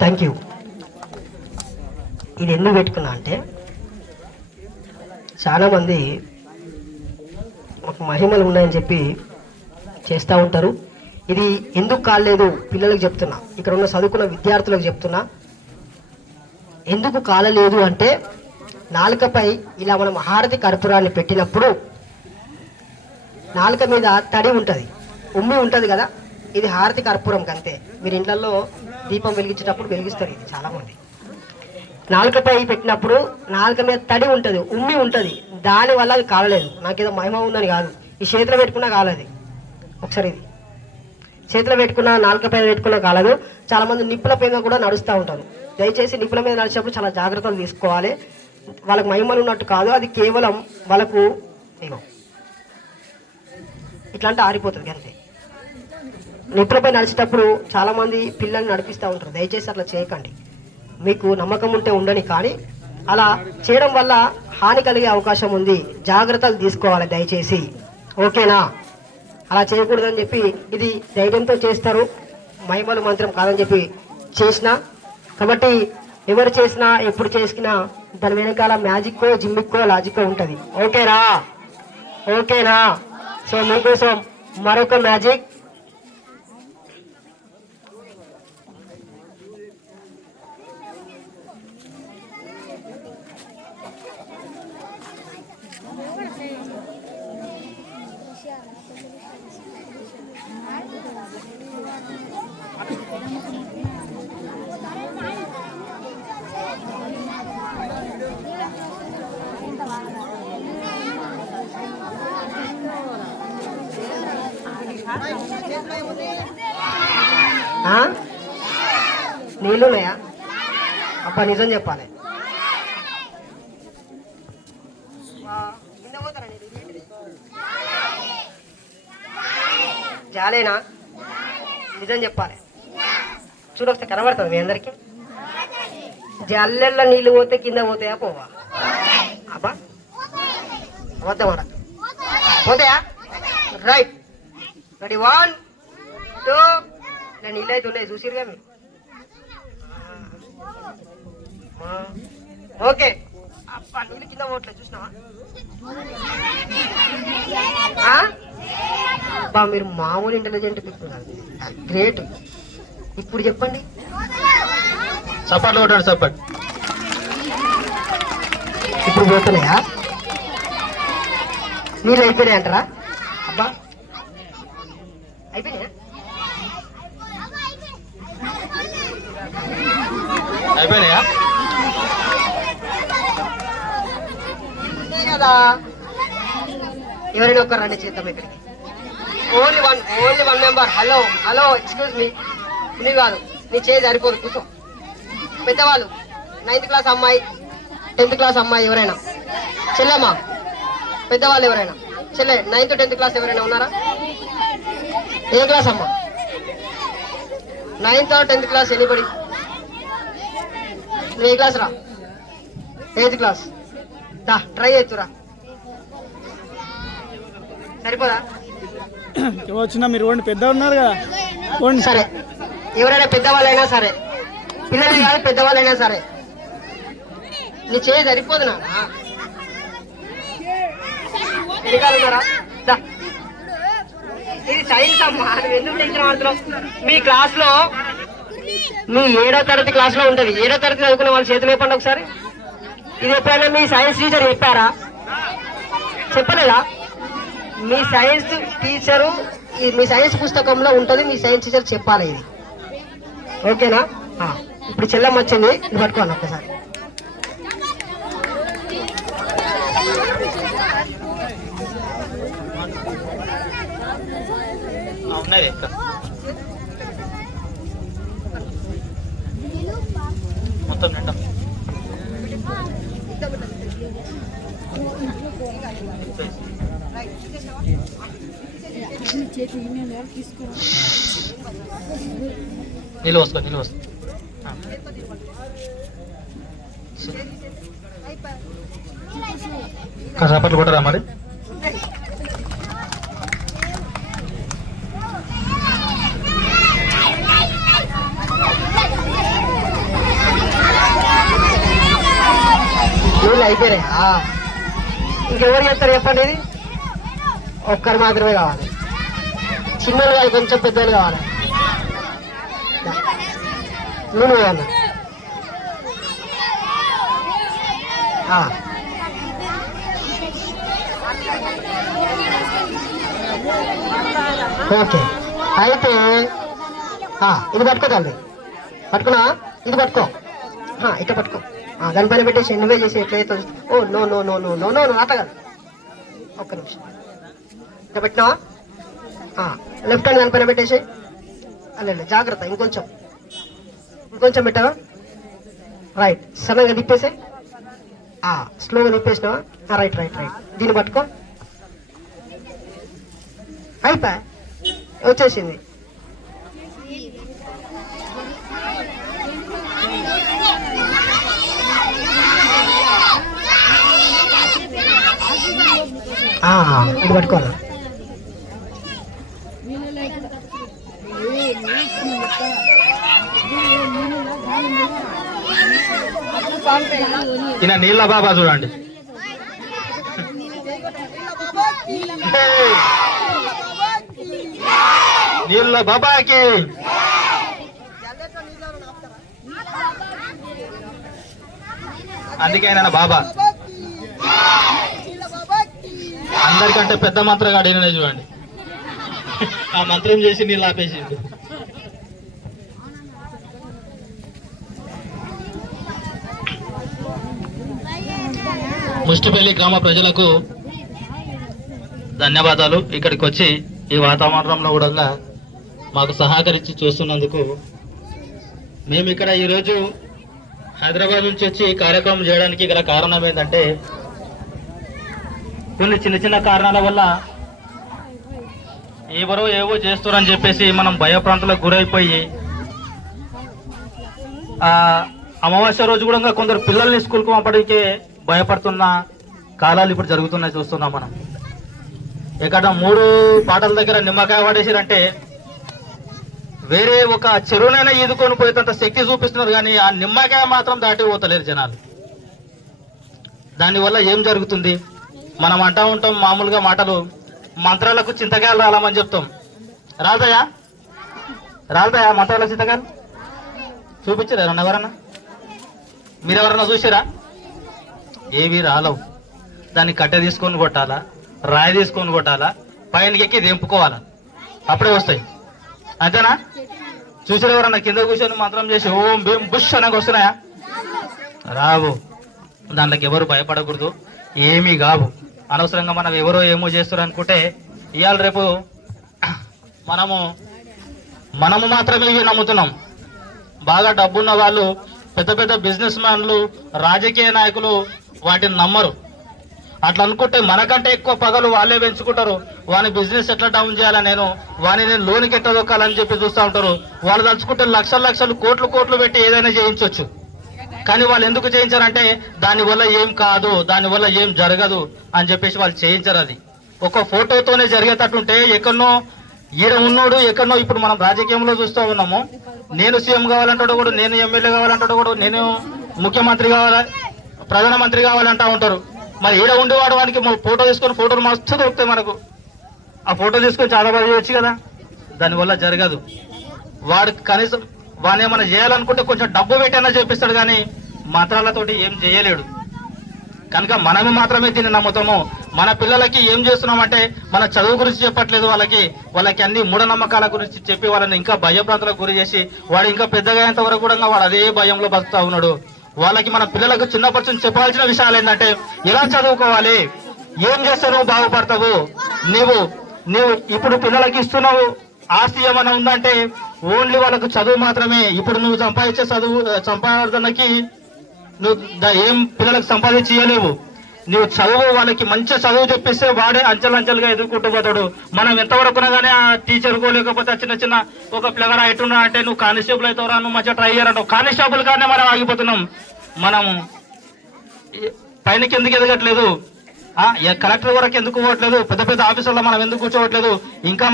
Thank you. ఇది ఎందుకు పెట్టుకున్నా అంటే చాలామంది ఒక మహిమలు ఉన్నాయని చెప్పి చేస్తూ ఉంటారు. ఇది ఎందుకు కాలేదు పిల్లలకు చెప్తున్నా, ఇక్కడ ఉన్న చదువుకున్న విద్యార్థులకు చెప్తున్నా. ఎందుకు కాలలేదు అంటే నాలుకపై ఇలా మనం హారతి కర్పూరాన్ని పెట్టినప్పుడు నాలుక మీద తడి ఉంటుంది, ఉమ్మి ఉంటుంది కదా, ఇది హారతి కర్పూరం కంతే. మీరు ఇంట్లలో దీపం వెలిగించేటప్పుడు వెలిగిస్తారు. ఇది చాలామంది నాలుకపై పెట్టినప్పుడు నాలుక మీద తడి ఉంటుంది, ఉమ్మి ఉంటుంది, దానివల్ల అది కాలలేదు. నాకేదో మహిమ ఉందని కాదు, ఈ చేతిలో పెట్టుకున్నా కాలేదు. ఒకసారి ఇది చేతిలో పెట్టుకున్నా నాలుక పైన పెట్టుకున్నా కాలేదు. చాలామంది నిప్పుల పైన కూడా నడుస్తూ ఉంటారు. దయచేసి నిప్పుల మీద నడిచినప్పుడు చాలా జాగ్రత్తలు తీసుకోవాలి. వాళ్ళకు మహిమలు ఉన్నట్టు కాదు, అది కేవలం వాళ్ళకు ఇట్లాంటి ఆరిపోతుంది అంతే. నిప్పులపై నడిచేటప్పుడు చాలామంది పిల్లల్ని నడిపిస్తూ ఉంటారు. దయచేసి అట్లా చేయకండి. మీకు నమ్మకం ఉంటే ఉండని, కానీ అలా చేయడం వల్ల హాని కలిగే అవకాశం ఉంది. జాగ్రత్తలు తీసుకోవాలి దయచేసి. ఓకేనా? అలా చేయకూడదని చెప్పి ఇది ధైర్యంతో చేస్తారు, మహిమలు మంత్రం కాదని చెప్పి చేసిన. కాబట్టి ఎవరు చేసినా ఎప్పుడు చేసినా దాని వెనకాల మ్యాజిక్కో జిమ్మిక్కో లాజిక్కో ఉంటుంది. ఓకేనా? సో మీకోసం మరొక మ్యాజిక్. నీళ్ళున్నాయా? అబ్బా నిజం చెప్పాలి. జాలేనా? నిజం చెప్పాలి. చూడొస్తే కనబడుతుంది మీ అందరికి. జల్లెళ్ళ నీళ్ళు పోతే కింద పోతాయా పోవా? అబ్బా అబద్ధం పోతాయా? Right, ready, 1 2. ఇలా నీళ్ళు అయితే ఉన్నాయి చూసిరుగా మీరు. ఓకే. అబ్బా నీళ్ళు కింద పోవట్లేదు చూసినావా? అబ్బా మీరు మామూలు ఇంటెలిజెంట్ పీపుల్ కాదు, గ్రేట్. ఇప్పుడు చెప్పండి. సపోర్ట్ ఇప్పుడు పోతున్నాయా? నీళ్ళు అయిపోయినాయి అంటారా? అబ్బా అయిపోయినాయా? కదా. ఎవరైనా ఒకరు రండి చేద్దాం ఇక్కడికి. Only one member. Hello excuse me. నీ కాదు, నీ చేయి సరిపోదు, కూర్చో. పెద్దవాళ్ళు 9th క్లాస్ అమ్మాయి, 10th క్లాస్ అమ్మాయి ఎవరైనా, చెల్లెమ్మా, పెద్దవాళ్ళు ఎవరైనా, చెల్లె 9th 10th క్లాస్ ఎవరైనా ఉన్నారా? ఏ క్లాస్ అమ్మా? 9th or 10th class anybody? నువ్వు ఏ క్లాస్ రా? 8th class. దా ట్రై అవుతురా, సరిపోదా? వచ్చినా మీరు ఓండి, పెద్ద ఉన్నారు కదా ఓండి. సరే, ఎవరైనా పెద్దవాళ్ళైనా సరే, పిల్లలు కాదు పెద్దవాళ్ళైనా సరే, నీ చేయి సరిపోదు నాన్న. ఎదిగాలున్నారా? దా. ఇది సైన్స్ అమ్మా, నువ్వు ఎందుకు టెన్షన్ పడుతున్నావు? మీ క్లాస్ లో, మీ 7వ తరగతి క్లాస్ లో ఉంటది. 7వ తరగతి చదువుకునే వాళ్ళ చేతులు చెప్పండి ఒకసారి. ఇది ఎప్పుడైనా మీ సైన్స్ టీచర్ చెప్పారా? చెప్పలేదా? మీ సైన్స్ టీచరు, మీ సైన్స్ పుస్తకంలో ఉంటుంది, మీ సైన్స్ టీచర్ చెప్పాలి ఇది. ఓకేనా? ఇప్పుడు చెల్లెమ్మ వచ్చింది, ఇది పట్టుకోండి ఒక్కసారి. మొత్తం నిండా నీళ్ళు వస్తా, నీళ్ళు వస్తా. కాసేపట్లు కొట్టరా మరి? నీళ్ళు అయిపోయినాయి. ఇంకెవరు చెప్తారు చెప్పండి? ఇది ఒక్కరు మాత్రమే కావాలి. చిన్నలు కాదు, కొంచెం పెద్దలు కావాలి. నువ్వు అన్న ఓకే. అయితే ఇది పట్టుకోదండి, పట్టుకున్నా? ఇది పట్టుకో, ఇట్లా పట్టుకో. దానిపైన పెట్టేసి నువ్వే చేసి ఎట్లయితే. Oh no no no no no no no అట్లా కాదు. ఒక్క నిమిషం, ఇట్లా పెట్టినావా? లెఫ్ట్ హ్యాండ్ దానిపైన పెట్టేసి. అల్లె జాగ్రత్త, ఇంకొంచెం ఇంకొంచెం పెట్టావా? రైట్, సడన్గా తిప్పేసే. స్లోగా తిప్పేసినావా? Right right right. దీన్ని పట్టుకో. అయిపోయా, వచ్చేసింది. ఇది పట్టుకోవాలి. ఈయన నీళ్ళ బాబా చూడండి. నీళ్ళ బాబాకి అందుకే ఆయన బాబా. అందరికంటే పెద్ద మంత్రగాడు ఈయననే చూడండి. ఆ మంత్రం చేసి నీళ్ళు ఆపేసింది. ముష్టిపల్లి గ్రామ ప్రజలకు ధన్యవాదాలు. ఇక్కడికి వచ్చి ఈ వాతావరణంలో కూడా మాకు సహకరించి చూస్తున్నందుకు. మేము ఇక్కడ ఈరోజు హైదరాబాద్ నుంచి వచ్చి ఈ కార్యక్రమం చేయడానికి గల కారణం ఏంటంటే, కొన్ని చిన్న చిన్న కారణాల వల్ల ఎవరో ఏవో చేస్తారని చెప్పేసి మనం భయప్రాంతాలకు గురైపోయి, అమావాస్య రోజు కూడా కొందరు పిల్లల్ని స్కూల్కి పంపడానికే భయపడుతున్న కాలాలు ఇప్పుడు జరుగుతున్నాయి, చూస్తున్నాం మనం. ఇక్కడ 3 పాటల దగ్గర నిమ్మకాయ పడేసారంటే వేరే ఒక చెరువునైనా ఈదుకొని పోయేంత శక్తి చూపిస్తున్నారు, కానీ ఆ నిమ్మకాయ మాత్రం దాటి పోతలేరు జనాలు. దానివల్ల ఏం జరుగుతుంది? మనం అంటూ ఉంటాం మామూలుగా మాటలు, మంత్రాలకు చింతకాయలు రాలమని చెప్తాం. రాదయా రాదయా మంత్రాలకు చింతకాయలు? చూపించారా ఎవరన్నా? మీరెవరన్నా చూసారా? ఏవి రాలవు. దాన్ని కట్టె తీసుకొని కొట్టాలా, రాయి తీసుకొని కొట్టాలా, పైనకి ఎక్కి దింపుకోవాలా, అప్పుడే వస్తాయి. అంతేనా? చూసారు ఎవరన్నా? కింద కూర్చొని మంత్రం చేసి ఓం భీం బుష్ అనగా వస్తున్నాయా? రావు. దాంట్లోకి ఎవరు భయపడకూడదు, ఏమీ కావు. అనవసరంగా మనం ఎవరో ఏమో చేస్తారు అనుకుంటే ఇవాళ రేపు మనము మాత్రమే ఇవి నమ్ముతున్నాం. బాగా డబ్బున్న వాళ్ళు, పెద్ద పెద్ద బిజినెస్ మ్యాన్లు, రాజకీయ నాయకులు వాటిని నమ్మరు. అట్లా అనుకుంటే మనకంటే ఎక్కువ పగలు వాళ్ళే పెంచుకుంటారు. వాని బిజినెస్ ఎట్లా డౌన్ చేయాలా, నేను లోనికి ఎట్లా దొక్కాలని చెప్పి చూస్తూ ఉంటారు. వాళ్ళు తలుచుకుంటే లక్షలు లక్షలు కోట్లు కోట్లు పెట్టి ఏదైనా చేయించవచ్చు. కానీ వాళ్ళు ఎందుకు చేయించారంటే దానివల్ల ఏం కాదు, దానివల్ల ఏం జరగదు అని చెప్పేసి వాళ్ళు చేయించారు. అది ఒక ఫోటోతోనే జరిగేటట్టుంటే ఎక్కడనో ఈడ ఉన్నోడు ఎక్కడనో, ఇప్పుడు మనం రాజకీయంలో చూస్తూ ఉన్నాము, నేను సీఎం కావాలంటాడు కూడా, నేను ఎమ్మెల్యే కావాలంటాడు కూడా, నేను ముఖ్యమంత్రి కావాలా, ప్రధానమంత్రి కావాలంటా ఉంటారు. మరి ఈడ ఉండేవాడు వానికి ఫోటో తీసుకొని, ఫోటోలు మస్తు దొరుకుతాయి మనకు, ఆ ఫోటో తీసుకొని చాలా బాగా చేయొచ్చు కదా. దానివల్ల జరగదు. వాడు కనీసం వాడిని ఏమైనా చేయాలనుకుంటే కొంచెం డబ్బు పెట్టైనా చేపిస్తాడు, కానీ మంత్రాలతోటి ఏం చేయలేడు. కనుక మనము మాత్రమే దీన్ని నమ్ముతాము. మన పిల్లలకి ఏం చేస్తున్నామంటే మన చదువు గురించి చెప్పట్లేదు, వాళ్ళకి అన్ని మూఢనమ్మకాల గురించి చెప్పి వాళ్ళని ఇంకా భయభ్రాంతులకు గురి చేసి వాడు ఇంకా పెద్దగా అయ్యేంత వరకు కూడా వాడు అదే భయంలో బతుకుతా ఉన్నాడు. వాళ్ళకి మన పిల్లలకు చిన్నప్పటి నుంచి చెప్పాల్సిన విషయాలు ఏంటంటే ఎలా చదువుకోవాలి, ఏం చేస్తే నువ్వు బాగుపడతావు, నువ్వు ఇప్పుడు పిల్లలకి ఇస్తున్నావు ఆస్తి ఏమైనా ఉందంటే ఓన్లీ వాళ్ళకు చదువు మాత్రమే. ఇప్పుడు నువ్వు సంపాదించే సంపాదనకి నువ్వు ఏం పిల్లలకు సంపాదించి ఇవ్వలేవు. నువ్వు చదువు, వాళ్ళకి మంచి చదువు చెప్పిస్తే వాడే అంచెలంచెలుగా ఎదుర్కొంటూ పోతాడు. మనం ఎంతవరకున్నా కానీ ఆ టీచర్కో లేకపోతే చిన్న ఒక ప్లగర్ అయిటున్నా అంటే నువ్వు కానిస్టేబుల్ అవుతావురా, నువ్వు మంచిగా ట్రై చేయరంటావు. కానిస్టేబుల్ కానీ మనం ఆగిపోతున్నాం. మనం పైన కిందకి ఎదగట్లేదు, కలెక్టర్ వరకు ఎందుకు పోవట్లేదు, పెద్ద పెద్ద ఆఫీసుల్లో మనం ఎందుకు కూర్చోవట్లేదు,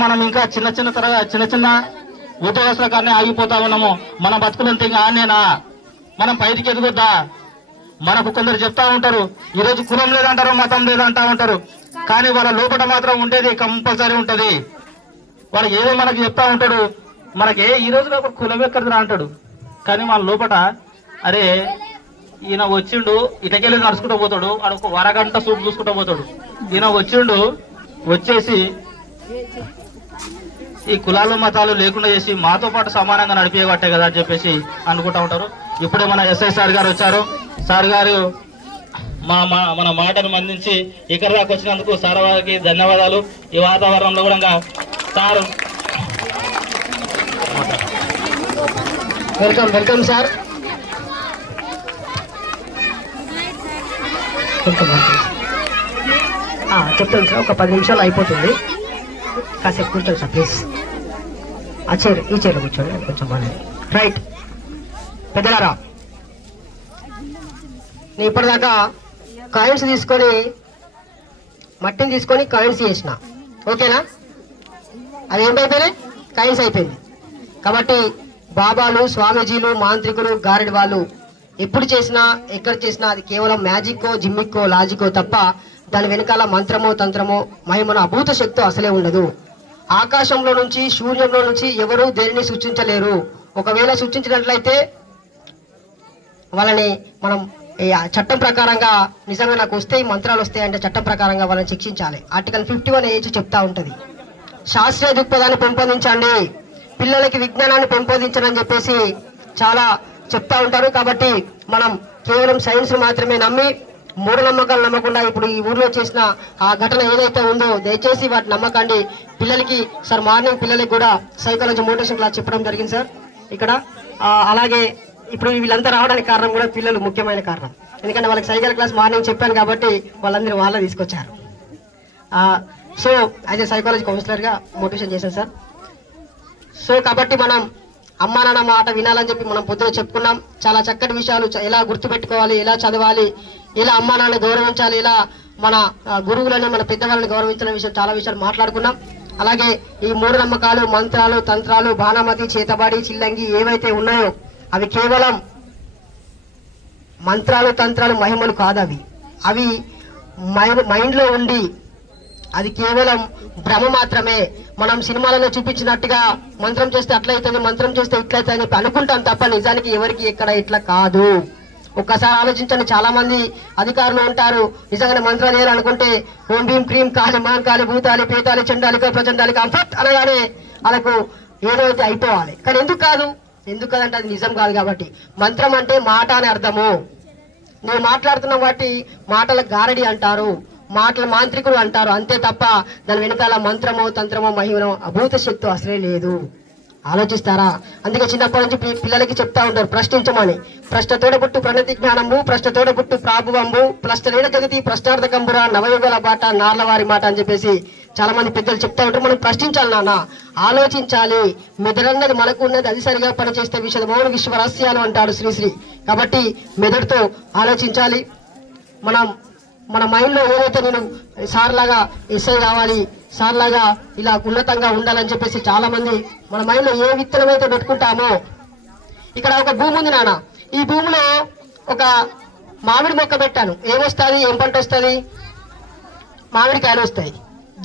మనం ఇంకా చిన్న ఉద్యోగస్తుల కానీ ఆగిపోతా ఉన్నాము. మన బతుకులంతా ఇంకా ఆనేనా, మనం పైకి ఎదుగుద్దా? మనకు కొందరు చెప్తా ఉంటారు ఈరోజు కులం లేదంటారు, మతం లేదంటా ఉంటారు, కానీ వాళ్ళ లోపల మాత్రం ఉండేది కంపల్సరీ ఉంటది. వాడు ఏదో మనకి చెప్తా ఉంటాడు, మనకి ఈ రోజు ఒక కులం ఎక్కడిదిరా అంటాడు, కానీ వాళ్ళ లోపల అరే ఈయన వచ్చిండు ఇటకెళ్ళి నడుచుకుంటూ పోతాడు, ఆడ ఒక వరగంట సూపు చూసుకుంటూ పోతాడు. ఈయన వచ్చిండు వచ్చేసి ఈ కులాలు మతాలు లేకుండా చేసి మాతో పాటు సమానంగా నడిపేయబట్టే కదా అని చెప్పేసి అనుకుంటా ఉంటారు. ఇప్పుడే మన ఎస్ఐ సార్ గారు వచ్చారు. సార్ గారు మన మాటను మందించి ఇక్కడ దాకా వచ్చినందుకు సార్ వారికి ధన్యవాదాలు. ఈ వాతావరణంలో కూడా సార్ వెల్కమ్ సార్. చెప్తాను సార్, ఒక 10 నిమిషాలు అయిపోతుంది, కాసేపు కూర్చోండి సార్ ప్లీజ్. ఈ చైర్లో కూర్చోండి కొంచెం బాగా. రైట్ పెద్దలారా, నేను ఇప్పటిదాకా కాయిన్స్ తీసుకొని మట్టిని తీసుకొని కాయిన్స్ చేసిన, ఓకేనా? అది ఏమైపోయినాయి, కాయిన్స్ అయిపోయింది. కాబట్టి బాబాలు, స్వామీజీలు, మాంత్రికులు, గారెడి వాళ్ళు ఎప్పుడు చేసినా ఎక్కడ చేసినా అది కేవలం మ్యాజిక్కో, జిమ్మిక్కో, లాజికో తప్ప దాని వెనకాల మంత్రమో, తంత్రమో, మహిమనో, అభూత శక్తి అసలే ఉండదు. ఆకాశంలో నుంచి, శూన్యంలో నుంచి ఎవరూ దేనిని సృష్టించలేరు. ఒకవేళ సృష్టించినట్లయితే వాళ్ళని మనం చట్టం ప్రకారంగా నిజంగా నాకు వస్తాయి మంత్రాలు వస్తాయి అంటే చట్టం ప్రకారంగా వాళ్ళని శిక్షించాలి. ఆర్టికల్ 51 ఏజ్ చెప్తా ఉంటది. శాస్త్రీయ దృక్పథాన్ని పెంపొందించండి, పిల్లలకి విజ్ఞానాన్ని పెంపొందించని చెప్పేసి చాలా చెప్తా ఉంటారు. కాబట్టి మనం కేవలం సైన్స్ మాత్రమే నమ్మి మూఢనమ్మకాలు నమ్మకుండా ఇప్పుడు ఈ ఊర్లో చేసిన ఆ ఘటన ఏదైతే ఉందో దయచేసి వాటి నమ్మకండి. పిల్లలకి సార్ మార్నింగ్ పిల్లలకి కూడా సైకాలజీ మోటివేషన్ క్లాస్ చెప్పడం జరిగింది సార్ ఇక్కడ. అలాగే ఇప్పుడు వీళ్ళంతా రావడానికి కారణం కూడా పిల్లలు ముఖ్యమైన కారణం, ఎందుకంటే వాళ్ళకి సైకిల్ క్లాస్ మార్నింగ్ చెప్పాను కాబట్టి వాళ్ళందరూ వాళ్ళే తీసుకొచ్చారు. సో యాజ్ ఏ సైకాలజీ కౌన్సిలర్గా మోటివేషన్ చేశాను సార్. సో కాబట్టి మనం అమ్మా నాన్న మాట వినాలని చెప్పి మనం పొద్దున చెప్పుకున్నాం. చాలా చక్కటి విషయాలు, ఎలా గుర్తుపెట్టుకోవాలి, ఎలా చదవాలి, ఎలా అమ్మా నాన్న గౌరవించాలి, ఎలా మన గురువులని, మన పెద్దవాళ్ళని గౌరవించిన విషయం, చాలా విషయాలు మాట్లాడుకున్నాం. అలాగే ఈ మూఢనమ్మకాలు, మంత్రాలు, తంత్రాలు, బాణమతి, చేతబడి, చిల్లంగి ఏవైతే ఉన్నాయో అవి కేవలం మంత్రాలు, తంత్రాలు, మహిమలు కాదు. అవి మైండ్లో ఉండి అది కేవలం భ్రమ మాత్రమే. మనం సినిమాలలో చూపించినట్టుగా మంత్రం చేస్తే అట్లయితుంది, మంత్రం చేస్తే ఇట్లయితే అని చెప్పి అనుకుంటాం తప్ప నిజానికి ఎవరికి ఎక్కడ ఇట్లా కాదు. ఒక్కసారి ఆలోచించండి, చాలా మంది అధికారులు ఉంటారు నిజంగానే మంత్రాలు చేయాలనుకుంటే ఓం భీం క్రీం కాలి మాన్ కాలి భూతాలి పేతాలి చండాలిక ప్రచండాలిక అంఫత్ అనగానే వాళ్ళకు ఏదైతే అయిపోవాలి. కానీ ఎందుకు కాదు అంటే అది నిజం కాదు. కాబట్టి మంత్రం అంటే మాట అని అర్థము. నేను మాట్లాడుతున్న వాటి మాటల గారడి అంటారు, మాటల మాంత్రికులు అంటారు, అంతే తప్ప దాని వెనకాల మంత్రమో, తంత్రమో, మహిమనో, అభూత శక్తి అసలే లేదు. ఆలోచిస్తారా? అందుకే చిన్నప్పటి నుంచి పిల్లలకి చెప్తా ఉంటారు ప్రశ్నించమని. ప్రశ్నతోడ పుట్టు ప్రణతి జ్ఞానంబు, ప్రశ్నతోడ పుట్టు ప్రాభువంబు, ప్రశ్నలేన జగతి ప్రశ్నార్థకంబురా నవయుగల బాట నార్లవారి మాట అని చెప్పేసి చాలా మంది పెద్దలు చెప్తా ఉంటారు. మనం ప్రశ్నించాలి నాన్న, ఆలోచించాలి. మెదడన్నది మనకు ఉన్నది, అది సరిగా పనిచేస్తే విషయం మౌన విశ్వరహస్యాలు అంటాడు శ్రీశ్రీ. కాబట్టి మెదడుతో ఆలోచించాలి. మన మైండ్లో ఏదైతే నేను సార్ లాగా ఎస్ఐ కావాలి, సార్ లాగా ఇలా ఉన్నతంగా ఉండాలని చెప్పేసి చాలా మంది మన మైండ్లో ఏ విత్తనం అయితే పెట్టుకుంటామో, ఇక్కడ ఒక భూమి ఉంది నాన్న, ఈ భూమిలో ఒక మామిడి మొక్క పెట్టాను, ఏమొస్తుంది? ఏం పంట వస్తుంది? మామిడికాయలు వస్తాయి.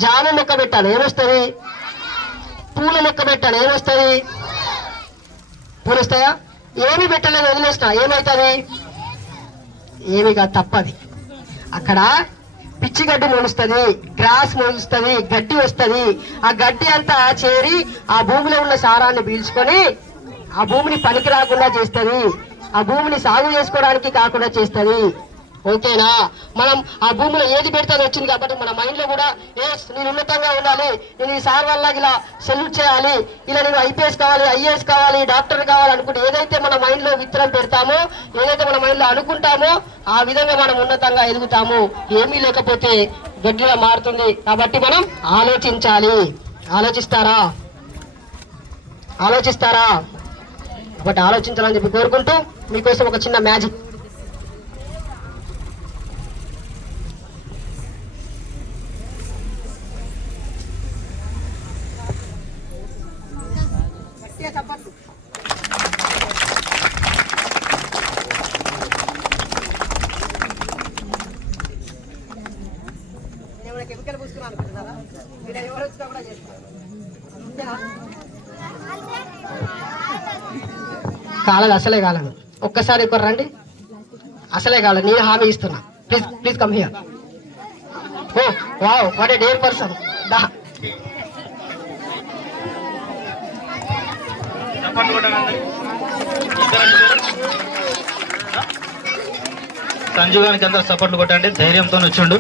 జామ మొక్క పెట్టాను, ఏమొస్తుంది? పూల మొక్క పెట్టాను, ఏమొస్తుంది? పూలు వస్తాయా? ఏమి పెట్టలేదు, వదిలేసిన, ఏమవుతుంది? ఏమిగా తప్పది. అక్కడ పిచ్చి గడ్డి మొలుస్తుంది, గ్రాస్ మొలుస్తుంది, గడ్డి వస్తుంది. ఆ గడ్డి అంతా చేరి ఆ భూమిలో ఉన్న సారాన్ని పీల్చుకొని ఆ భూమిని పనికి రాకుండా చేస్తుంది, ఆ భూమిని సాగు చేసుకోవడానికి కాకుండా చేస్తుంది. ఓకేనా? మనం ఆ భూమిలో ఏది పెడితే అది వచ్చింది. కాబట్టి మన మైండ్ లో కూడా నేను ఉన్నతంగా ఉండాలి, నేను ఈ సార్ వల్ల ఇలా సెల్యూట్ చేయాలి, ఇలా నేను ఐపీఎస్ కావాలి, ఐఏఎస్ కావాలి, డాక్టర్ కావాలి అనుకుంటే ఏదైతే మన మైండ్ లో విత్తనం పెడతామో, ఏదైతే మన మైండ్ లో అనుకుంటామో ఆ విధంగా మనం ఉన్నతంగా ఎదుగుతాము. ఏమీ లేకపోతే గడ్డిగా మారుతుంది. కాబట్టి మనం ఆలోచించాలి. ఆలోచిస్తారా? కాబట్టి ఆలోచించాలని చెప్పి కోరుకుంటూ మీకోసం ఒక చిన్న మ్యాజిక్. కెమికల్ పూసుకున్నాను అనుకుంటున్నారా? మీరు ఎవరు వచ్చినా కూడా చేస్తారు. కాలేదు, అసలే కాలేదు. ఒక్కసారి ఎక్కువ రండి. అసలే కాలేదు, నేను హామీ ఇస్తున్నా. Please come here. Oh wow, what a dare person. Sanju గారికి అందరూ సపోర్ట్లు కొట్టండి, ధైర్యంతో వచ్చిండు.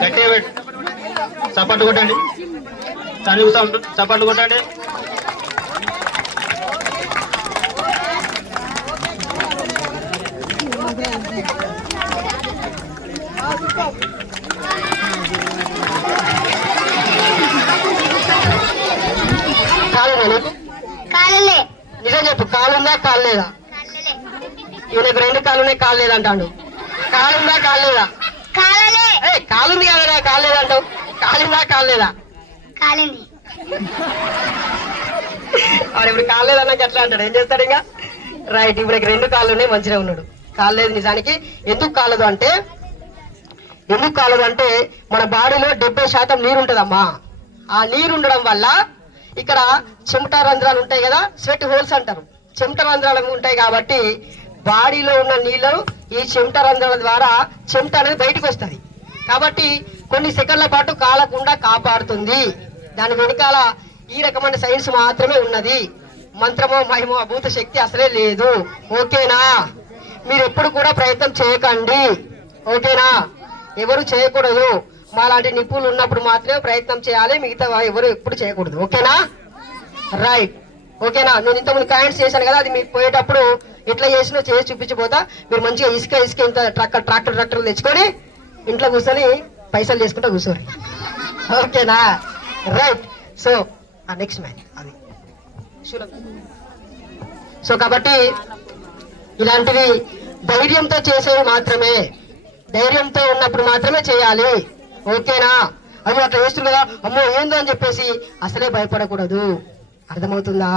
గట్టిగా పెట్టు, సపోర్ట్ కొట్టండి. సంజు సపోర్ట్ కొట్టండి. నిజం చెప్పు, కాలుందా కాలేదా? ఈయనకు 2 కాళ్ళు ఉన్నాయి, కాలు లేదంటాడు. కాలుందా కాలేదా? కాలుంది కదా, కాలేదంటావు. కాలిందా కాలేదా? వాడు ఇప్పుడు కాలేదన్నాక ఎట్లా అంటాడు? ఏం చేస్తాడు ఇంకా? రైట్, ఇప్పుడు 2 కాళ్ళు ఉన్నాయి, మంచిగా ఉన్నాడు. కాలేదు నిజానికి. ఎందుకు కాలదు అంటే మన బాడీలో 70% నీరు ఉంటుందమ్మా. ఆ నీరు ఉండడం వల్ల ఇక్కడ చెమట రంధ్రాలు ఉంటాయి కదా, స్వెట్ హోల్స్ అంటారు. చెమట రంధ్రాలు ఉంటాయి కాబట్టి బాడీలో ఉన్న నీళ్లు ఈ చెమట రంధ్రాల ద్వారా చెమట అనేది బయటకు వస్తుంది. కాబట్టి కొన్ని సెకండ్ల పాటు కాలకుండా కాపాడుతుంది. దాని వెనకాల ఈ రకమైన సైన్స్ మాత్రమే ఉన్నది. మంత్రమో మహిమో అభూత శక్తి అసలే లేదు. ఓకేనా? మీరు ఎప్పుడు కూడా ప్రయత్నం చేయకండి. ఓకేనా? ఎవరు చేయకూడదు. మాలాంటి నిపుణులు ఉన్నప్పుడు మాత్రమే ప్రయత్నం చేయాలి, మిగతా ఎవరు ఎప్పుడు చేయకూడదు. ఓకేనా? రైట్. ఓకేనా? నేను ఇంతకుముందు కాయింట్స్ చేశాను కదా, అది మీకు పోయేటప్పుడు ఎట్లా చేసినా చేసి చూపించబోతా. మీరు మంచిగా ఇసుక ఇంత ట్రాక్టర్ తెచ్చుకొని ఇంట్లో కూర్చొని పైసలు చేసుకుంటా కూర్చోరు. ఓకేనా? రైట్. సో నెక్స్ట్ మ్యాచ్ అది. సో కాబట్టి ఇలాంటివి ధైర్యంతో చేసేవి మాత్రమే, ధైర్యంతో ఉన్నప్పుడు మాత్రమే చేయాలి. ఓకేనా? అవి అట్లా చేస్తుంది కదా, అమ్మో ఏందో అని చెప్పేసి అసలే భయపడకూడదు. అర్థమవుతుందా?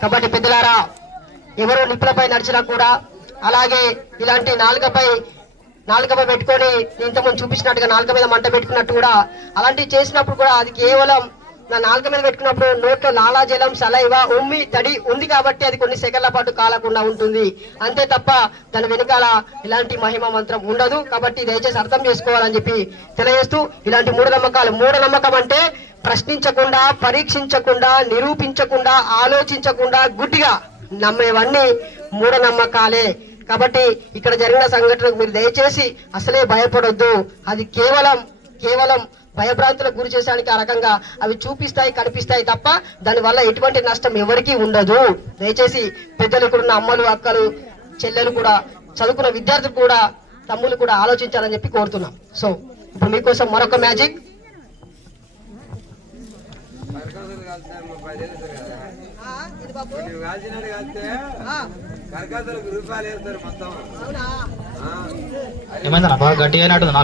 కాబట్టి పెద్దలారా, ఎవరు నిప్పులపై నడిచినా కూడా, అలాగే ఇలాంటి నాలుకపై పెట్టుకొని ఇంతకుముందు చూపించినట్టుగా నాలుక మీద మంట పెట్టుకున్నట్టు కూడా అలాంటివి చేసినప్పుడు కూడా అది కేవలం నా నాలుక మీద పెట్టుకున్నప్పుడు నోట్లో లాలాజలం, సలైవ, ఉమ్మి, తడి ఉంది కాబట్టి అది కొన్ని సెకండ్ల పాటు కాలకుండా ఉంటుంది. అంతే తప్ప దాని వెనకాల ఇలాంటి మహిమ మంత్రం ఉండదు. కాబట్టి దయచేసి అర్థం చేసుకోవాలని చెప్పి తెలియజేస్తూ, ఇలాంటి మూఢనమ్మకం అంటే ప్రశ్నించకుండా, పరీక్షించకుండా, నిరూపించకుండా, ఆలోచించకుండా గుడ్డిగా నమ్మేవన్నీ మూఢనమ్మకాలే. కాబట్టి ఇక్కడ జరిగిన సంఘటనకు మీరు దయచేసి అసలే భయపడొద్దు. అది కేవలం భయభ్రాంతులకు గురి చేసానికి ఆ రకంగా అవి చూపిస్తాయి, కనిపిస్తాయి తప్ప దానివల్ల ఎటువంటి నష్టం ఎవరికీ ఉండదు. దయచేసి పెద్దలు ఇక్కడున్న అమ్మలు, అక్కలు, చెల్లెలు కూడా, చదువుకున్న విద్యార్థులు కూడా, తమ్ములు కూడా ఆలోచించాలని చెప్పి కోరుతున్నాం. సో ఇప్పుడు మీకోసం మరొక మ్యాజిక్. ఏమైందన్నా బాగా గట్టిగా అయినట్టుంది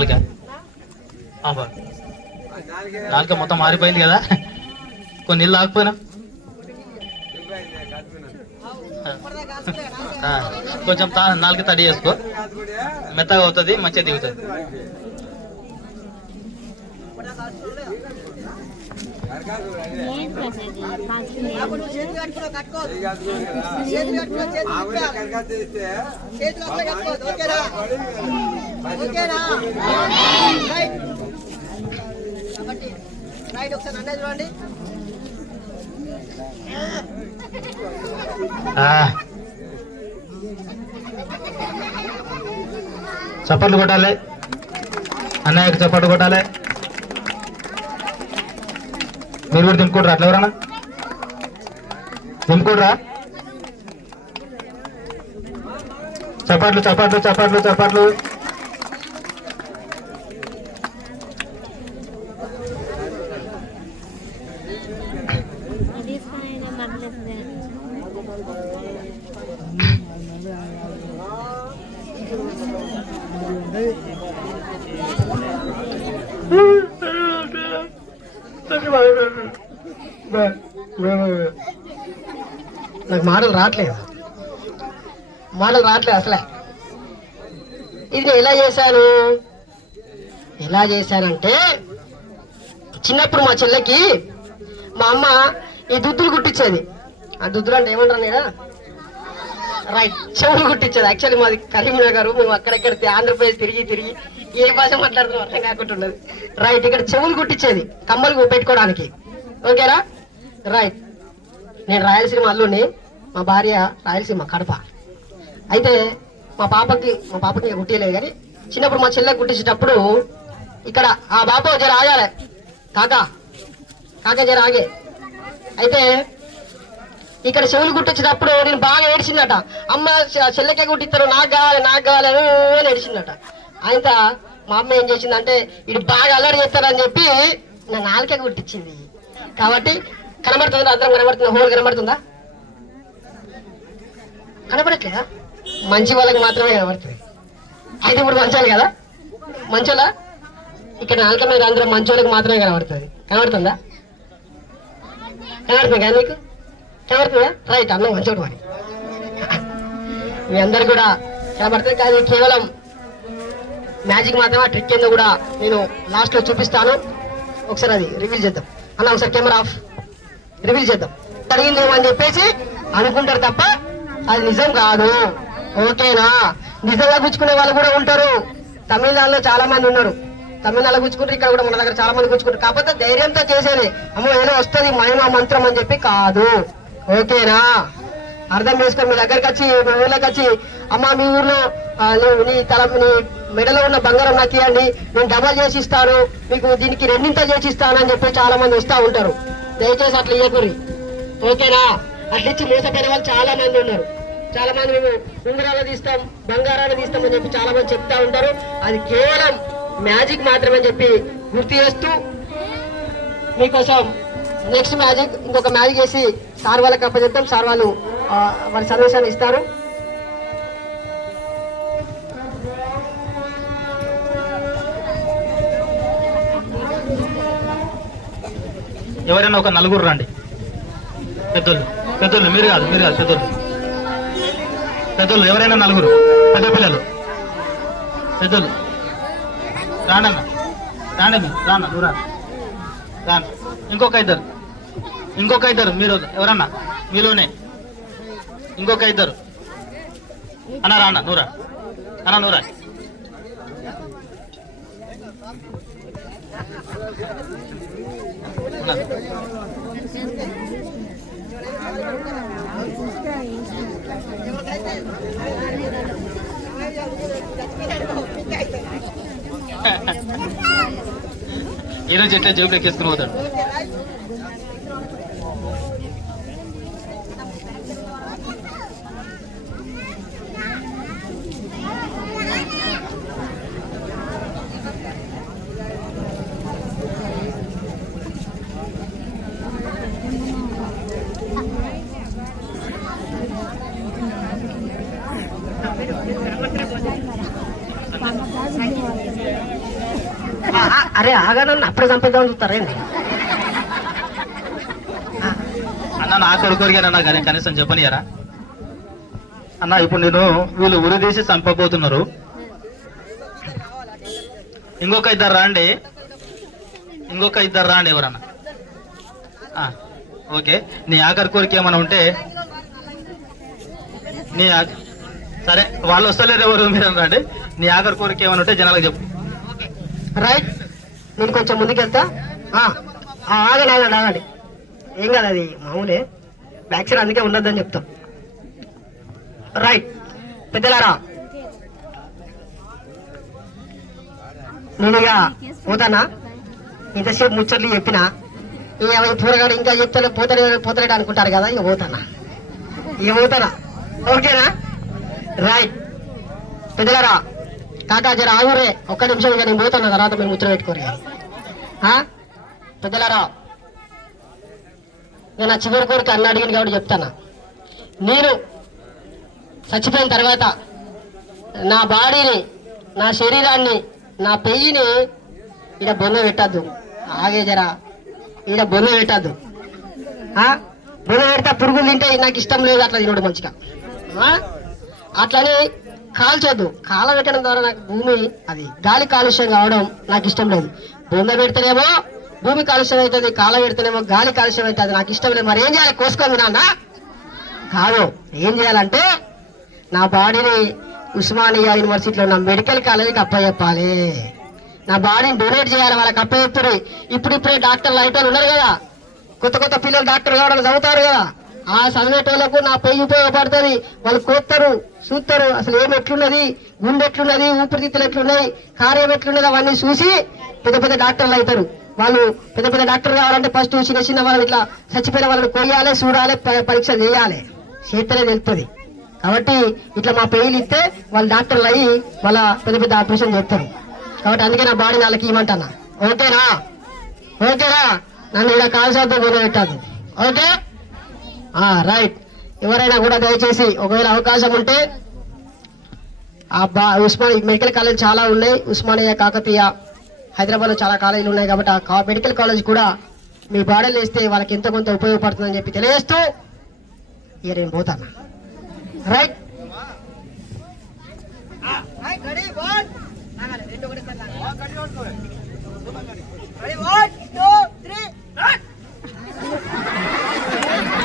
నాలుక మొత్తం మారిపోయింది కదా. కొన్ని నీళ్ళు ఆగిపోయినా కొంచెం నాలుక తడి చేసుకో, మెత్తగా అవుతుంది, మంచిగా దిగుతుంది. చప్పట్లు కొట్టాలి, అన్నయ్యకి చప్పట్లు కొట్టాలి. మీరు కూడా దింపుకుంటారా? అట్లా ఎవరన్నా దింపుకుంటారా? చప్పట్లు చప్పట్లు చప్పట్లు చప్పట్లు. నాకు మాటలు రావట్లేదు అసలే. ఇది నేను ఎలా చేశానంటే చిన్నప్పుడు మా చెల్లెకి మా అమ్మ ఈ దుద్దులు కుట్టించేది. ఆ దుద్దులు అంటే ఏమంటారు నేను రైట్, చెవులు కుట్టించేది. యాక్చువల్లీ మాది కరీంనగర్, మేము అక్కడెక్కడ ఆంధ్రప్రదేశ్ తిరిగి ఏ భాష మాట్లాడుతున్నాం అర్థం కాకుంటున్నది. రైట్, ఇక్కడ చెవులు కుట్టించేది కమ్మలు పెట్టుకోవడానికి. ఓకేనా? రైట్. నేను రాయలసీమ అల్లుని, మా భార్య రాయలసీమ కడప. అయితే మా పాపకి కుట్టియలేదు, కానీ చిన్నప్పుడు మా చెల్లెకి కుట్టించేటప్పుడు ఇక్కడ ఆ బాబు జర ఆగాలి, కాకా జర ఆగే. అయితే ఇక్కడ చెవులు కుట్టించేటప్పుడు నేను బాగా ఏడిచిందట. అమ్మ చెల్లెకే కుట్టిస్తారు, నాకు కావాలి అని ఏడిచిందట. ఆయన మా అమ్మ ఏం చేసిందంటే ఇది బాగా అల్లరి చేస్తారని చెప్పి నా నాలుకే కుట్టించింది. కాబట్టి కనబడుతుందా? అందరం కనబడుతుందా? హోల్ కనబడుతుందా? కనబడట్లేదా? మంచి వాళ్ళకి మాత్రమే కనబడుతుంది. అయితే ఇప్పుడు మంచోళ్ళు కదా, మంచోళ్ళ ఇక్కడ నాలుక మీద అందరం మంచోళ్ళకి మాత్రమే కనబడుతుంది. కనబడుతుందా? కనబడుతుంది కదా మీకు? కనబడుతుందా? రైట్, అన్న మంచోడు మరి. మీ అందరు కూడా కనబడుతుంది. కానీ కేవలం మ్యాజిక్ మాత్రమే. ట్రిక్ ఏందో కూడా నేను లాస్ట్లో చూపిస్తాను. ఒకసారి అది రివీల్ చేద్దాం. అన్న ఒకసారి కెమెరా ఆఫ్, రివీల్ చేద్దాం. జరిగిందేమో అని చెప్పేసి అనుకుంటారు తప్ప అది నిజం కాదు. ఓకేనా? నిజంగా గుచ్చుకునే వాళ్ళు కూడా ఉంటారు. తమిళనాడులో చాలా మంది ఉన్నారు. తమిళనాడులో గుచ్చుకుంటారు, ఇక్కడ కూడా మన దగ్గర చాలా మంది గుచ్చుకుంటారు. కాకపోతే ధైర్యంతో చేసేది, అమ్మో ఏదో వస్తుంది మహిమా మంత్రం అని చెప్పి కాదు. ఓకేనా? అర్థం చేసుకొని మీ దగ్గరకు వచ్చి, మీ ఊర్లోకి వచ్చి, అమ్మ మీ ఊర్లో నీ మెడలో ఉన్న బంగారం నాకు ఇవ్వండి, నేను డబల్ చేసి ఇస్తాను, మీకు దీనికి రెండింత చేసి ఇస్తాను అని చెప్పి చాలా మంది వస్తూ ఉంటారు. దయచేసి అట్లా ఇవ్వకూరి. ఓకేనా? అట్లా ఇచ్చి మోసపోయిన వాళ్ళు చాలా మంది ఉన్నారు. చాలా మంది మేము ఉంగరాలు తీస్తాం, బంగారాలు తీస్తాం అని చెప్పి చాలా మంది చెప్తా ఉంటారు. అది కేవలం మ్యాజిక్ మాత్రమే అని చెప్పి గుర్తు చేస్తూ మీకోసం నెక్స్ట్ మ్యాజిక్, ఇంకొక మ్యాజిక్ చేసి సార్ వాళ్ళకి అప్పచెప్తాం. సార్ వాళ్ళు వారి సందేశాన్ని ఇస్తారు. ఎవరైనా ఒక నలుగురు రండి. పెద్దోళ్ళు మీరు కాదు పెద్దోళ్ళు ఎవరైనా నలుగురు, పెద్ద పిల్లలు పెద్దోళ్ళు రాండి నువ్వు రాను. ఇంకొక ఇద్దరు మీరు ఎవరన్నా మీలోనే ఇంకొక ఇద్దరు అన్న రాన్న నూరా అన్న నూరా. ఈరోజు ఎట్లా జేబులోకి వేసుకుని పోతాడు. అరే ఆగానన్న అప్పుడే చంపేద్దామని చూస్తారేంటి? అన్న నా కొడుకోరిగా నాకు అదే కనీసం చెప్పనియరా అన్న. ఇప్పుడు నేను వీళ్ళు ఉరి తీసి చంపబోతున్నారు. ఇంకొక ఇద్దరు రాండి ఎవరన్నా. ఓకే, నీ ఆఖరి కోరిక ఏమైనా ఉంటే సరే, వాళ్ళు వస్తలేరు ఎవరు మీరు రండి. నీ ఆఖరి కోరిక ఏమైనా ఉంటే జనాలకు చెప్పు. రైట్, నేను కొంచెం ముందుకెళ్తా. ఆగండి, ఏం కాదు, అది మామూలే, బ్యాక్ సైడ్ అందుకే ఉండొద్దని చెప్తాం. రైట్, పెద్దలారా, నేను ఇక పోతానా? ఇంతసేపు ముచ్చట్లు చెప్పినా పూరగాడు ఇంకా చెప్తాను పోతలేడు అనుకుంటారు కదా, ఇక పోతానా. ఓకేనా? రైట్, పెద్దలారా, కాకా జర ఆగురే, ఒక్క నిమిషం, ఇక నేను పోతాను, తర్వాత మీరు ముచ్చట పెట్టుకోరు. పెద్దలారా, నేను నా చివరి కోరిక అన్న అడిగింది కాబట్టి చెప్తాను. నేను చచ్చిపోయిన తర్వాత నా బాడీని, నా శరీరాన్ని, నా పెయ్యిని ఈడ బొమ్మ పెట్టద్దు. ఆగే జరా, ఈడ బొమ్మ పెట్టద్దు. బొమ్మ పెడితే పురుగులు తింటే నాకు ఇష్టం లేదు, అట్లా తినడు మంచిగా. అట్లని కాల్చొద్దు. కాల పెట్టడం ద్వారా నాకు భూమి, అది గాలి కాలుష్యం కావడం నాకు ఇష్టం లేదు. బొమ్మ పెడితేనేమో భూమి కాలుష్యం అవుతుంది, కాల పెడితేనేమో గాలి కాలుష్యం అవుతుంది, నాకు ఇష్టం లేదు. మరి ఏం చేయాలి? కోసుకొని నాన్న కాదు, ఏం చేయాలంటే నా బాడీని ఉస్మానియా యూనివర్సిటీలో ఉన్న మెడికల్ కాలేజీకి అప్పచెప్పాలి. నా బాడీని డొనేట్ చేయాలి, వాళ్ళకి అప్పచెప్పారు. ఇప్పుడిప్పుడే డాక్టర్లు అయితే ఉన్నారు కదా, కొత్త పిల్లలు డాక్టర్ కావడానికి చదువుతారు కదా, ఆ చదివేటోళ్లకు నా పెయ్యి ఉపయోగపడుతుంది. వాళ్ళు కోస్తారు, చూస్తారు, అసలు ఏమి ఎట్లున్నది, గుండె ఎట్లున్నది, ఊపిరితిత్తులు ఎట్లున్నాయి, కార్యం ఎట్లున్నది, అవన్నీ చూసి పెద్ద డాక్టర్లు అవుతారు. వాళ్ళు పెద్ద డాక్టర్ కావాలంటే ఫస్ట్ చిన్న వాళ్ళని ఇట్లా చచ్చిపోయిన వాళ్ళని కొయ్యాలి, చూడాలి, పరీక్ష చేయాలి, చేతనే తెలుస్తుంది. కాబట్టి ఇట్లా మా పెయిలు ఇస్తే వాళ్ళు డాక్టర్లు అయ్యి వాళ్ళ పెద్ద ఆపరేషన్ చేస్తారు. కాబట్టి అందుకే నా బాడీ వాళ్ళకి ఇవ్వమంటున్నా. ఓకేనా? నన్ను ఇలా కాల్సాతో మొదలుపెట్టాదు. Okay, right. ఎవరైనా కూడా దయచేసి ఒకవేళ అవకాశం ఉంటే ఉస్మానియా మెడికల్ కాలేజ్ చాలా ఉన్నాయి, ఉస్మానియా, కాకతీయ, హైదరాబాద్లో చాలా కాలేజీలు ఉన్నాయి. కాబట్టి ఆ మెడికల్ కాలేజ్ కూడా మీ బాడీలు వేస్తే వాళ్ళకి ఎంతో కొంత ఉపయోగపడుతుందని చెప్పి తెలియజేస్తూ ఇక నేను పోతాను. రైట్,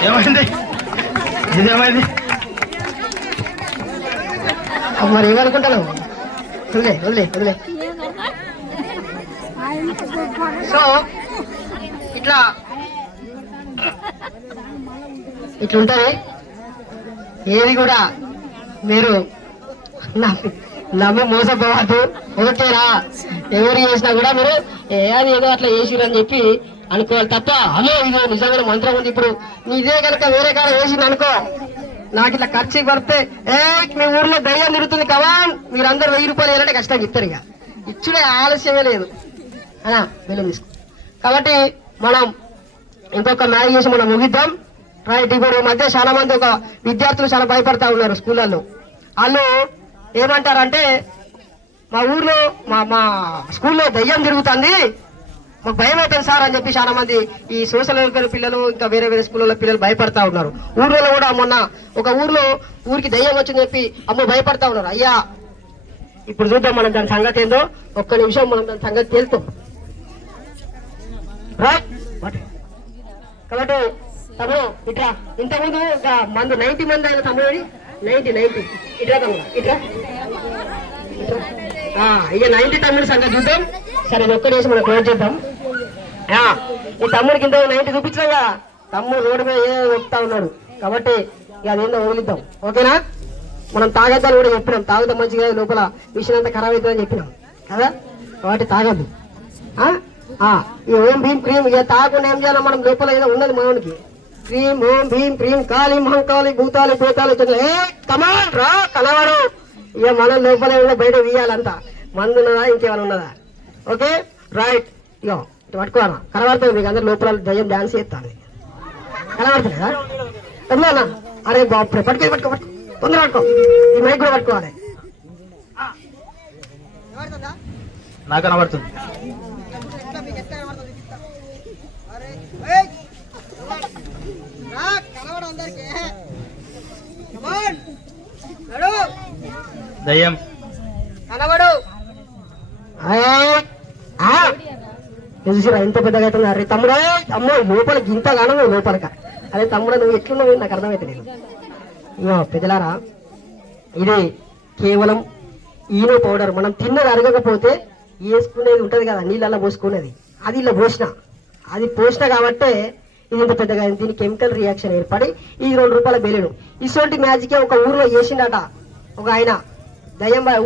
ఏమైంది? ఇదేమైంది? మరి ఏమనుకుంటాను? వదిలే. సో ఇట్లుంటది. ఏది కూడా మీరు నమ్మి మోసపోవద్దు. ఓకేనా? ఎవరు చేసినా కూడా మీరు అది ఏదో అట్లా చేసిరని చెప్పి అనుకోవాలి తప్ప, అలో ఇదో నిజమైన మంత్రం ఉంది, ఇప్పుడు ఇదే కనుక వేరే కాలం వేసింది అనుకో, నాకు ఇట్లా ఖర్చు పడితే మీ ఊర్లో దయ్యం తిరుగుతుంది కదా, మీరందరూ 1000 రూపాయలు వేయాలంటే కష్టంగా ఇస్తారు. ఇక ఇచ్చుడే ఆలస్యమే లేదు అనా వెళ్ళి తీసుకో. కాబట్టి మనం ఇంకొక మ్యారేజ్ చేసి మనం ముగిద్దాం. రైట్, ఇప్పుడు మధ్య చాలా మంది ఒక విద్యార్థులు చాలా భయపడతా ఉన్నారు స్కూళ్ళల్లో. వాళ్ళు ఏమంటారంటే మా ఊర్లో మా స్కూల్లో దయ్యం తిరుగుతుంది, మాకు భయం అవుతుంది సార్ అని చెప్పి చాలా మంది ఈ సోషల్ వెల్ఫేర్ పిల్లలు, ఇంకా వేరే స్కూళ్ళలో పిల్లలు భయపడతా ఉన్నారు. ఊర్లో కూడా మొన్న ఒక ఊరికి దయ్యం వచ్చిందని చెప్పి అమ్మ భయపడతా ఉన్నారు. అయ్యా, ఇప్పుడు చూద్దాం మనం దాని సంగతి ఏందో. ఒక్క నిమిషం మనం దాని సంగతి తెలుస్తాం. కాబట్టి తమ్ముడు ఇట్లా ఇంతకుముందు మందు 90 మంది అయిన తమ్ముడు 90 ఇట్లా తమ్ముడు ఇట్లా ఇక 90 తమ్ముడు సంగతి చూద్దాం. సరే, ఒక్క నిమిషం మనం క్లోజ్ చేద్దాం. ఈ తమ్ముడికి ఇంత 90 చూపించాం కదా, తమ్ముడు రోడ్డు మీద ఏదో చెప్తా ఉన్నాడు. కాబట్టి ఇక అదేందో వదిలిద్దాం. ఓకేనా? మనం తాగద్దాలు కూడా చెప్పినాం, తాగుతాం మంచిగా, లోపల విషయం అంతా ఖరాబ్ అవుతుందని చెప్పినాం కదా. కాబట్టి తాగద్దు. ఈ ఓం భీం క్రీమ్ ఇక తాగకుండా ఏం చేయాలి, మనం లోపల ఏదో ఉన్నది మనకి. క్రీమ్ ఓం భీం క్రీం కాళీ మహంకాళి భూతాలు భూతాలు కమాన్ రా కలవాడు. ఇక మన లోపలే ఉన్న బయట వీయాలంతా. మందు ఉన్నదా ఇంకేమైనా ఉన్నదా? Okay right. ఇగో పట్టుకోవాలా కనబడుతుంది మీకు అందరు లోపల దయ్యం డాన్స్ చేస్తాను. కనబడుతుందా? అన్నా అరే బాబు పట్టుకో తొందర పట్టుకో. ఈ మైక్ కూడా పట్టుకోవాలి. నాకు కనబడుతుంది. దయ్యం కనబడు. చూసిరా ఎంత పెద్దగా అవుతుంది. అరే తమ్ముడు అమ్మో లోపలికి ఇంత కానవు లోపలిక. అరే తమ్ముడు నువ్వు ఎట్లున్నావు నాకు అర్థమైతే లేదు. ఇగో పెద్దలారా, ఇది కేవలం ఈనో పౌడర్. మనం తిన్నది అరగకపోతే వేసుకునేది ఉంటది కదా నీళ్ళల్లో పోసుకునేది, అది ఇలా పోసిన కాబట్టే ఇది ఇంత పెద్దగా. దీని కెమికల్ రియాక్షన్ ఏర్పడి ఇది 2 రూపాయల బెలూను. ఇటువంటి మ్యాజిక్ ఒక ఊర్లో చేసిండట ఒక ఆయన.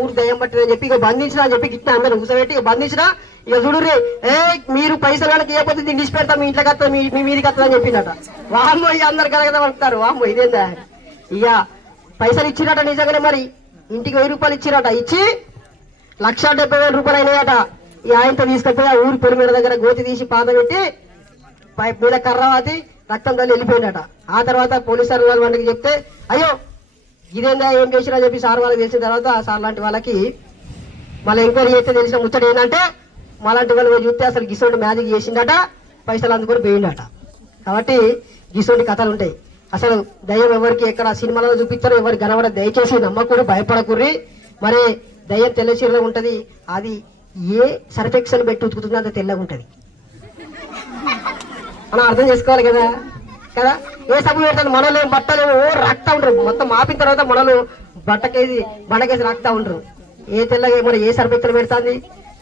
ఊరు దయ్యం పట్టిందని చెప్పి ఇక బంధించిన అని చెప్పి గిట్టిన అందరూ కూర్చోబెట్టి ఇక బంధించిన. ఇక చూడుర్రి మీరు పైసలు వాళ్ళకి ఇవ్వకపోతే దీన్ని తీసి పెడతా, మీ ఇంట్లోకి వస్తా, మీ మీదికి వస్తా అని చెప్పిందట. వామ్మో ఇక అందరు కలగదా పడతారు. వామ్మో ఇదేందా. ఇక పైసలు ఇచ్చిరట నిజంగానే. మరి ఇంటికి 1000 రూపాయలు ఇచ్చిరట. ఇచ్చి 1,70,000 రూపాయలు అయినాయట. ఈ ఆయనతో తీసుకపోయి ఆ ఊరి పొలిమేర దగ్గర గోతి తీసి పాత పెట్టి మీద కర్రవాతి రక్తం తల్లి వెళ్ళిపోయిందట. ఆ తర్వాత పోలీసు వాళ్ళకి చెప్తే అయ్యో ఇదేందా ఏం చేసినా చెప్పి సార్ వాళ్ళకి తెలిసిన తర్వాత ఆ సార్ లాంటి వాళ్ళకి మళ్ళీ ఎంక్వైరీ చేస్తే తెలిసిన ముచ్చట ఏంటంటే మాలాంటి వాళ్ళు చూస్తే అసలు గిసోటి మ్యాజిక్ చేసిందట, పైసలు అందుకొని పోయిందట. కాబట్టి గిసోటి కథలు ఉంటాయి. అసలు దయ్యం ఎవరికి ఎక్కడ సినిమాలలో చూపిస్తారో ఎవరు కనబడ, దయచేసి నమ్మకూడదు, భయపడకూర్రి. మరి దయ్యం తెల్ల చీరలో ఉంటది. అది ఏ సర్ఫెక్షన్ పెట్టి ఉతుకుతుందో అంత తెల్లగా ఉంటది. మనం అర్థం చేసుకోవాలి కదా. ఏ సబ్బు పెడతాను మనలు బట్టలు రాక్తా ఉంటారు. మొత్తం మాపిన తర్వాత మనలు బండకేసి రాక్తా ఉంటారు. ఏ తెల్లగా మరి ఏ సర్ఫెక్షన్ పెడతాంది.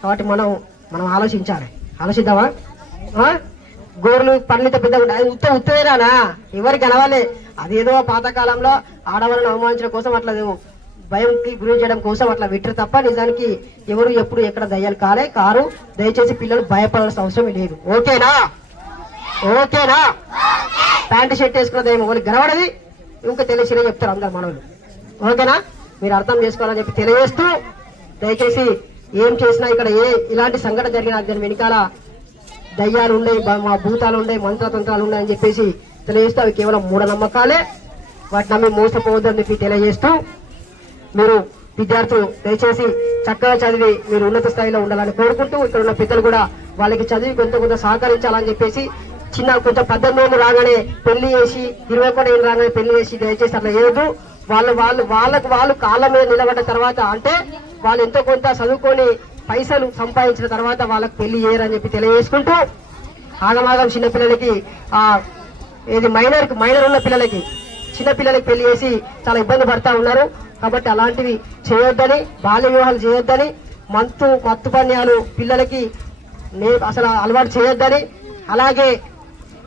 కాబట్టి మనం ఆలోచించాలి. ఆలోచిద్దామా? గోర్లు పండ్లిత పెద్దగా ఉంటాయి. అది ఉత్తేరానా ఎవరికి కనవాలి. అదేదో పాతకాలంలో ఆడవాళ్ళని అవమానించడం కోసం అట్లా భయంకి గురి చేయడం కోసం అట్లా విట్టరు తప్ప నిజానికి ఎవరు ఎప్పుడు ఎక్కడ దయ్యాలు కారు. దయచేసి పిల్లలు భయపడాల్సిన అవసరం లేదు. ఓకేనా? ప్యాంటు షర్ట్ వేసుకున్న దయ్యం వాళ్ళకి కనబడది. ఇంకా తెలిసినే చెప్తారు అందరు మనోళ్ళు. ఓకేనా? మీరు అర్థం చేసుకోవాలని చెప్పి తెలియజేస్తూ, దయచేసి ఏం చేసినా ఇక్కడ ఇలాంటి సంఘటన జరిగిన దాని వెనకాల దయ్యాలు ఉండే, మా భూతాలు ఉండే, మంత్రతంత్రాలు ఉన్నాయని చెప్పేసి తెలియజేస్తూ అవి కేవలం మూఢనమ్మకాలే. వాటిని నమ్మి మోసపోవద్దని చెప్పి తెలియజేస్తూ, మీరు విద్యార్థులు దయచేసి చక్కగా చదివి మీరు ఉన్నత స్థాయిలో ఉండాలని కోరుకుంటూ, ఇక్కడ ఉన్న పెద్దలు కూడా వాళ్ళకి చదివి కొంత సహకరించాలని చెప్పేసి కొంచెం 18 ఏళ్ళు రాగానే పెళ్లి చేసి 21 ఏళ్ళు రాగానే పెళ్లి చేసి దయచేసి అట్లా చేయదు. వాళ్ళకు కాళ్ళ మీద నిలబడ్డ తర్వాత, అంటే వాళ్ళు ఎంతో కొంత చదువుకొని పైసలు సంపాదించిన తర్వాత వాళ్ళకి పెళ్లి చేయరని చెప్పి తెలియజేసుకుంటూ, ఆగమాగం చిన్నపిల్లలకి మైనర్ ఉన్న పిల్లలకి చిన్నపిల్లలకి పెళ్లి చేసి చాలా ఇబ్బంది పడతా ఉన్నారు. కాబట్టి అలాంటివి చేయొద్దని, బాల్య వివాహాలు చేయొద్దని, మత్తు పానీయాలు పిల్లలకి అసలు అలవాటు చేయొద్దని, అలాగే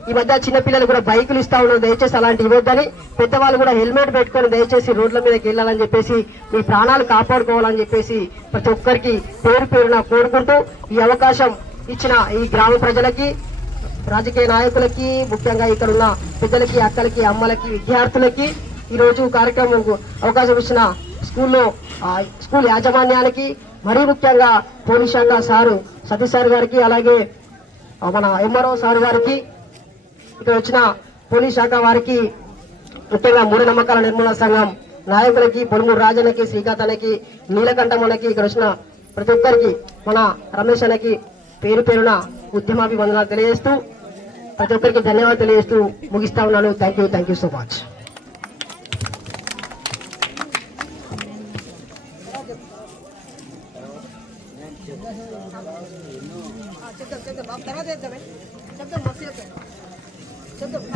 ఈ మధ్య చిన్నపిల్లలు కూడా బైకులు ఇస్తా ఉన్నారు. దయచేసి అలాంటి ఇవ్వద్దని, పెద్దవాళ్ళు కూడా హెల్మెట్ పెట్టుకొని దయచేసి రోడ్ల మీదకి వెళ్ళాలని చెప్పేసి, మీ ప్రాణాలు కాపాడుకోవాలని చెప్పేసి ప్రతి ఒక్కరికి పేరున కోరుకుంటూ, ఈ అవకాశం ఇచ్చిన ఈ గ్రామ ప్రజలకి, రాజకీయ నాయకులకి, ముఖ్యంగా ఇక్కడ ఉన్న పెద్దలకి, అక్కలకి, అమ్మలకి, విద్యార్థులకి, ఈరోజు కార్యక్రమం అవకాశం ఇచ్చిన స్కూల్ యాజమాన్యానికి, మరీ ముఖ్యంగా పోలీస్ శాఖ సారు సతీష్ సార్ గారికి, అలాగే మన ఎంఆర్ఓ సార్ గారికి, ఇక్కడ వచ్చిన పోలీస్ శాఖ వారికి, ముఖ్యంగా మూఢనమ్మకాల నిర్మూలన సంఘం నాయకులకి, పొలుమూరు రాజన్నకి, శ్రీకాంత్ నీలకంఠములకి, ఇక్కడ వచ్చిన ప్రతి ఒక్కరికి, మన రమేష్ అన్నకి పేరున ఉద్యమాభివందనాలు తెలియజేస్తూ, ప్రతి ఒక్కరికి ధన్యవాదాలు తెలియజేస్తూ ముగిస్తా ఉన్నాను. Thank you so much.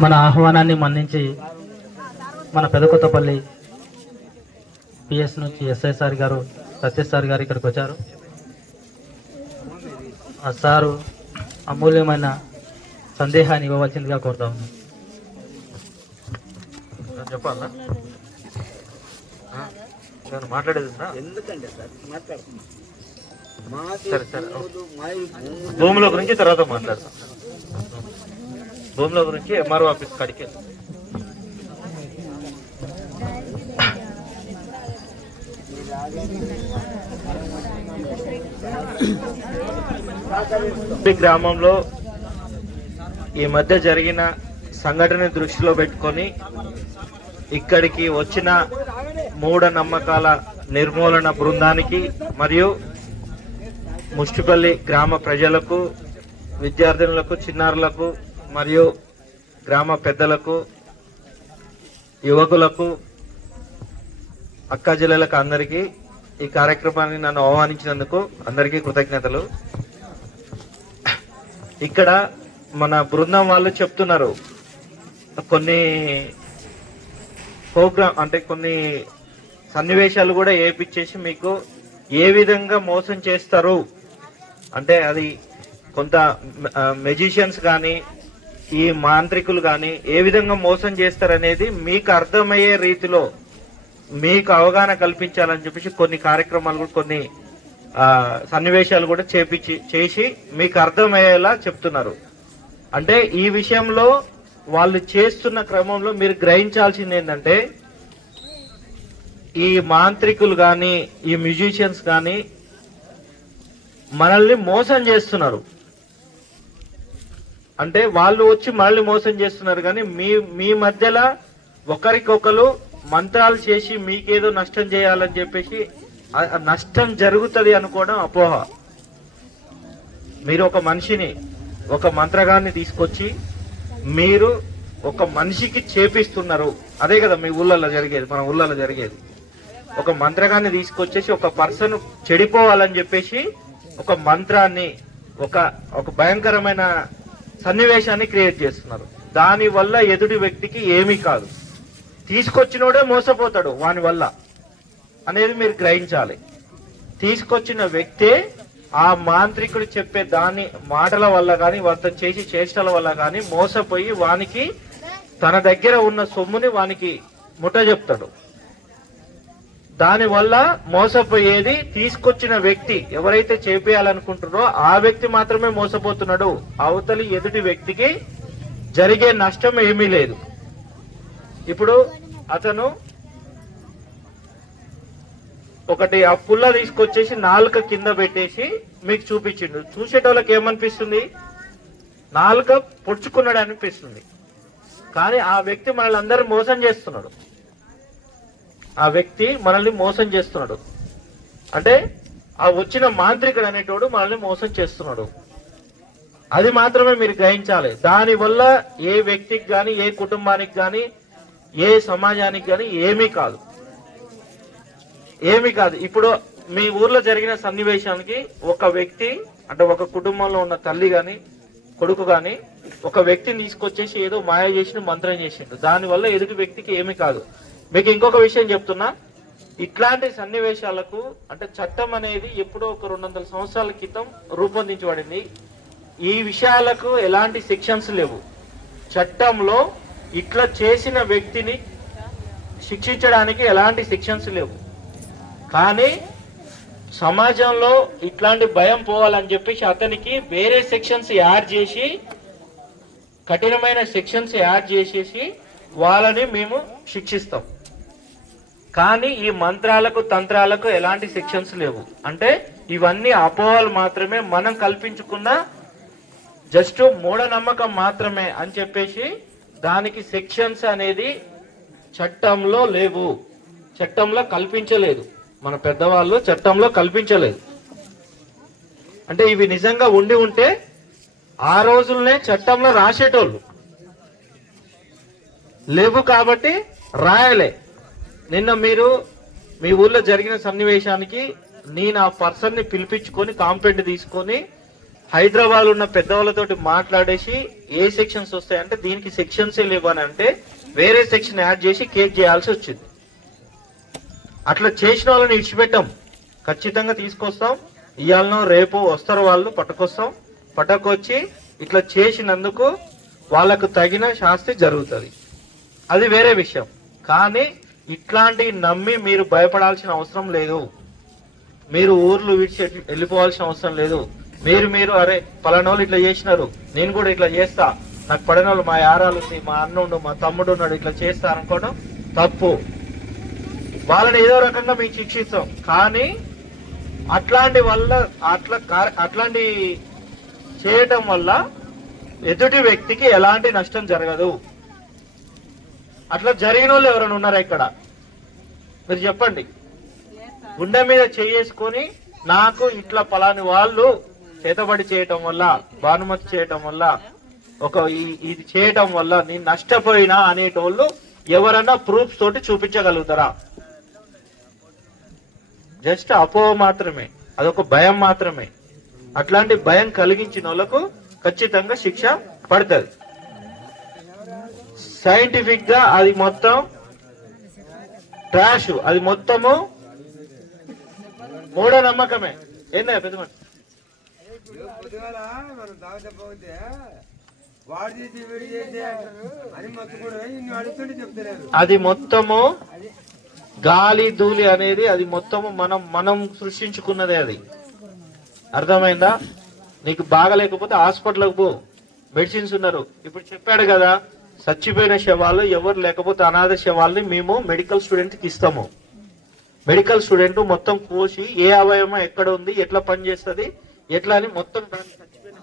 మన ఆహ్వానాన్ని మన్నించి మన పెదకొత్తపల్లి పిఎస్ నుంచి ఎస్ఐ సార్ గారు, సత్యసార్ సార్ గారు ఇక్కడికి వచ్చారు. ఆ సారు అమూల్యమైన సందేహాన్ని ఇవ్వవలసిందిగా కోరుతా ఉన్నాను. చెప్పాలా మాట్లాడేది ఎందుకంటే సార్ మాట్లాడుతున్నా సరే సరే భూముల గురించి తర్వాత మాట్లాడతాం. భూముల గురించి ఎంఆర్ఓ ఆఫీస్ కాడికి వెళ్తాం. గ్రామంలో ఈ మధ్య జరిగిన సంఘటన దృష్టిలో పెట్టుకొని ఇక్కడికి వచ్చిన మూఢనమ్మకాల నిర్మూలన బృందానికి మరియు ముష్టిపల్లి గ్రామ ప్రజలకు, విద్యార్థినులకు, చిన్నారులకు మరియు గ్రామ పెద్దలకు, యువకులకు, అక్క జిల్లలకు అందరికీ ఈ కార్యక్రమాన్ని నన్ను ఆహ్వానించినందుకు అందరికీ కృతజ్ఞతలు. ఇక్కడ మన బృందం వాళ్ళు చెప్తున్నారు కొన్ని ప్రోగ్రామ్ అంటే కొన్ని సన్నివేశాలు కూడా ఏపిచ్చేసి మీకు ఏ విధంగా మోసం చేస్తారు అంటే అది కొంత మెజిషియన్స్ కానీ ఈ మాంత్రికులు కానీ ఏ విధంగా మోసం చేస్తారనేది మీకు అర్థమయ్యే రీతిలో మీకు అవగాహన కల్పించాలని చెప్పేసి కొన్ని కార్యక్రమాలు కూడా కొన్ని సన్నివేశాలు కూడా చేసి మీకు అర్థమయ్యేలా చెప్తున్నారు. అంటే ఈ విషయంలో వాళ్ళు చేస్తున్న క్రమంలో మీరు గ్రహించాల్సింది ఏంటంటే ఈ మాంత్రికులు కానీ ఈ మ్యూజిషియన్స్ కానీ మనల్ని మోసం చేస్తున్నారు. అంటే వాళ్ళు వచ్చి మనల్ని మోసం చేస్తున్నారు కానీ మీ మధ్యలో ఒకరికొకరు మంత్రాలు చేసి మీకేదో నష్టం చేయాలని చెప్పేసి నష్టం జరుగుతుంది అనుకోవడం అపోహ. మీరు ఒక మనిషిని, ఒక మంత్రగాన్ని తీసుకొచ్చి మీరు ఒక మనిషికి చేపిస్తున్నారు. అదే కదా మీ ఊళ్ళల్లో జరిగేది, మన ఊళ్ళల్లో జరిగేది. ఒక మంత్రగాన్ని తీసుకొచ్చేసి ఒక పర్సన్ చెడిపోవాలని చెప్పేసి ఒక మంత్రాన్ని, ఒక భయంకరమైన సన్నివేశాన్ని క్రియేట్ చేస్తున్నారు. దాని వల్ల ఎదుటి వ్యక్తికి ఏమీ కాదు, తీసుకొచ్చినోడే మోసపోతాడు వాని వల్ల అనేది మీరు గ్రహించాలి. తీసుకొచ్చిన వ్యక్తే ఆ మాంత్రికుడు చెప్పే దాని మాటల వల్ల కానీ వారితో చేసి చేష్టల వల్ల కానీ మోసపోయి వానికి తన దగ్గర ఉన్న సొమ్ముని వానికి ముట్ట చెప్తాడు. దానివల్ల మోసపోయేది తీసుకొచ్చిన వ్యక్తి. ఎవరైతే చేపేయాలనుకుంటున్నారో ఆ వ్యక్తి మాత్రమే మోసపోతున్నాడు. అవతలి ఎదుటి వ్యక్తికి జరిగే నష్టం ఏమీ లేదు. ఇప్పుడు అతను ఒకటి ఆ పుల్ల తీసుకొచ్చేసి నాలుక కింద పెట్టేసి మీకు చూపించిండు. చూసేటోళ్ళకి ఏమనిపిస్తుంది? నాలుక పొడుచుకున్నాడు అనిపిస్తుంది. కానీ ఆ వ్యక్తి మనల్ని అందరూ మోసం చేస్తున్నాడు. ఆ వ్యక్తి మనల్ని మోసం చేస్తున్నాడు. అంటే ఆ వచ్చిన మాంత్రికుడు అనేటోడు మనల్ని మోసం చేస్తున్నాడు. అది మాత్రమే మీరు గ్రహించాలి. దానివల్ల ఏ వ్యక్తికి కానీ, ఏ కుటుంబానికి కానీ, ఏ సమాజానికి కానీ ఏమీ కాదు, ఏమీ కాదు. ఇప్పుడు మీ ఊర్లో జరిగిన సన్నివేశానికి ఒక వ్యక్తి అంటే ఒక కుటుంబంలో ఉన్న తల్లి గాని, కొడుకు గాని ఒక వ్యక్తిని తీసుకొచ్చేసి ఏదో మాయ చేసి మంత్రం చేసిండు. దానివల్ల ఎదుటి వ్యక్తికి ఏమీ కాదు. మీకు ఇంకొక విషయం చెప్తున్నా, ఇట్లాంటి సన్నివేశాలకు అంటే చట్టం అనేది ఎప్పుడో ఒక 200 సంవత్సరాల క్రితం రూపొందించబడింది. ఈ విషయాలకు ఎలాంటి సెక్షన్స్ లేవు చట్టంలో. ఇట్లా చేసిన వ్యక్తిని శిక్షించడానికి ఎలాంటి సెక్షన్స్ లేవు. కానీ సమాజంలో ఇట్లాంటి భయం పోవాలని చెప్పేసి అతనికి వేరే సెక్షన్స్ యాడ్ చేసి, కఠినమైన సెక్షన్స్ యాడ్ చేసేసి వాళ్ళని మేము శిక్షిస్తాం. కానీ ఈ మంత్రాలకు, తంత్రాలకు ఎలాంటి సెక్షన్స్ లేవు. అంటే ఇవన్నీ అపోహలు మాత్రమే, మనం కల్పించుకున్న జస్ట్ మూఢనమ్మకం మాత్రమే అని చెప్పేసి దానికి సెక్షన్స్ అనేది చట్టంలో లేవు, చట్టంలో కల్పించలేదు. మన పెద్దవాళ్ళు చట్టంలో కల్పించలేదు. అంటే ఇవి నిజంగా ఉండి ఉంటే ఆ రోజులనే చట్టంలో రాసేటోళ్ళు, లేవు కాబట్టి రాయలే. నిన్న మీరు మీ ఊర్లో జరిగిన సన్నివేశానికి నేను ఆ పర్సన్ ని పిలిపించుకొని కాంప్లైంట్ తీసుకొని హైదరాబాద్ ఉన్న పెద్దవాళ్ళతోటి మాట్లాడేసి ఏ సెక్షన్స్ వస్తాయంటే దీనికి సెక్షన్సే లేవని అంటే వేరే సెక్షన్ యాడ్ చేసి కేక్ చేయాల్సి వచ్చింది. అట్లా చేసిన వాళ్ళని ఇడిచిపెట్టాం, ఖచ్చితంగా తీసుకొస్తాం. ఇవాళనో రేపు వస్తారు వాళ్ళు, పట్టుకొచ్చి ఇట్లా చేసినందుకు వాళ్ళకు తగిన శాస్తి జరుగుతుంది. అది వేరే విషయం. కానీ ఇట్లాంటివి నమ్మి మీరు భయపడాల్సిన అవసరం లేదు. మీరు ఊర్లు విడిచి వెళ్ళిపోవాల్సిన అవసరం లేదు. మీరు అరే పలానోళ్ళు ఇట్లా చేసినారు, నేను కూడా ఇట్లా చేస్తా, నాకు పడినోళ్ళు మా యారాలు ఉంది, మా అన్నుండు, మా తమ్ముడు ఉన్నాడు, ఇట్లా చేస్తా అనుకోవడం తప్పు. వాళ్ళని ఏదో రకంగా మీకు శిక్షిస్తాం, కానీ అట్లాంటి చేయటం వల్ల ఎదుటి వ్యక్తికి ఎలాంటి నష్టం జరగదు. అట్లా జరిగిన వాళ్ళు ఎవరైనా ఉన్నారా ఇక్కడ? మీరు చెప్పండి. గుండె మీద చేసుకొని నాకు ఇట్లా పలాని వాళ్ళు చేతబడి చేయటం వల్ల, భానుమతి చేయటం వల్ల, ఇది చేయటం వల్ల నేను నష్టపోయినా అనేటోళ్ళు ఎవరన్నా ప్రూఫ్స్ తోటి చూపించగలుగుతారా? జస్ట్ అపోహ మాత్రమే, అదొక భయం మాత్రమే. అట్లాంటి భయం కలిగించిన వాళ్ళకు ఖచ్చితంగా శిక్ష పడుతుంది. సైంటిఫిక్ గా అది మొత్తం ట్రాష్, అది మొత్తము మూఢనమ్మకమే. ఏందా పెద్ద మనిషి? అది మొత్తము గాలి ధూళి అనేది, అది మొత్తము మనం సృష్టించుకున్నదే. అది అర్థమైందా? నీకు బాగలేకపోతే హాస్పిటల్కి పో, మెడిసిన్స్ ఉన్నారు. ఇప్పుడు చెప్పాడు కదా, చచ్చిపోయిన శవాలు ఎవరు లేకపోతే అనాథ శవాల్ని మేము మెడికల్ స్టూడెంట్కి ఇస్తాము. మెడికల్ స్టూడెంట్ మొత్తం కోసి ఏ అవయవం ఎక్కడ ఉంది, ఎట్లా పనిచేస్తుంది, ఎట్లా అని మొత్తం దాన్ని చచ్చిపోయిన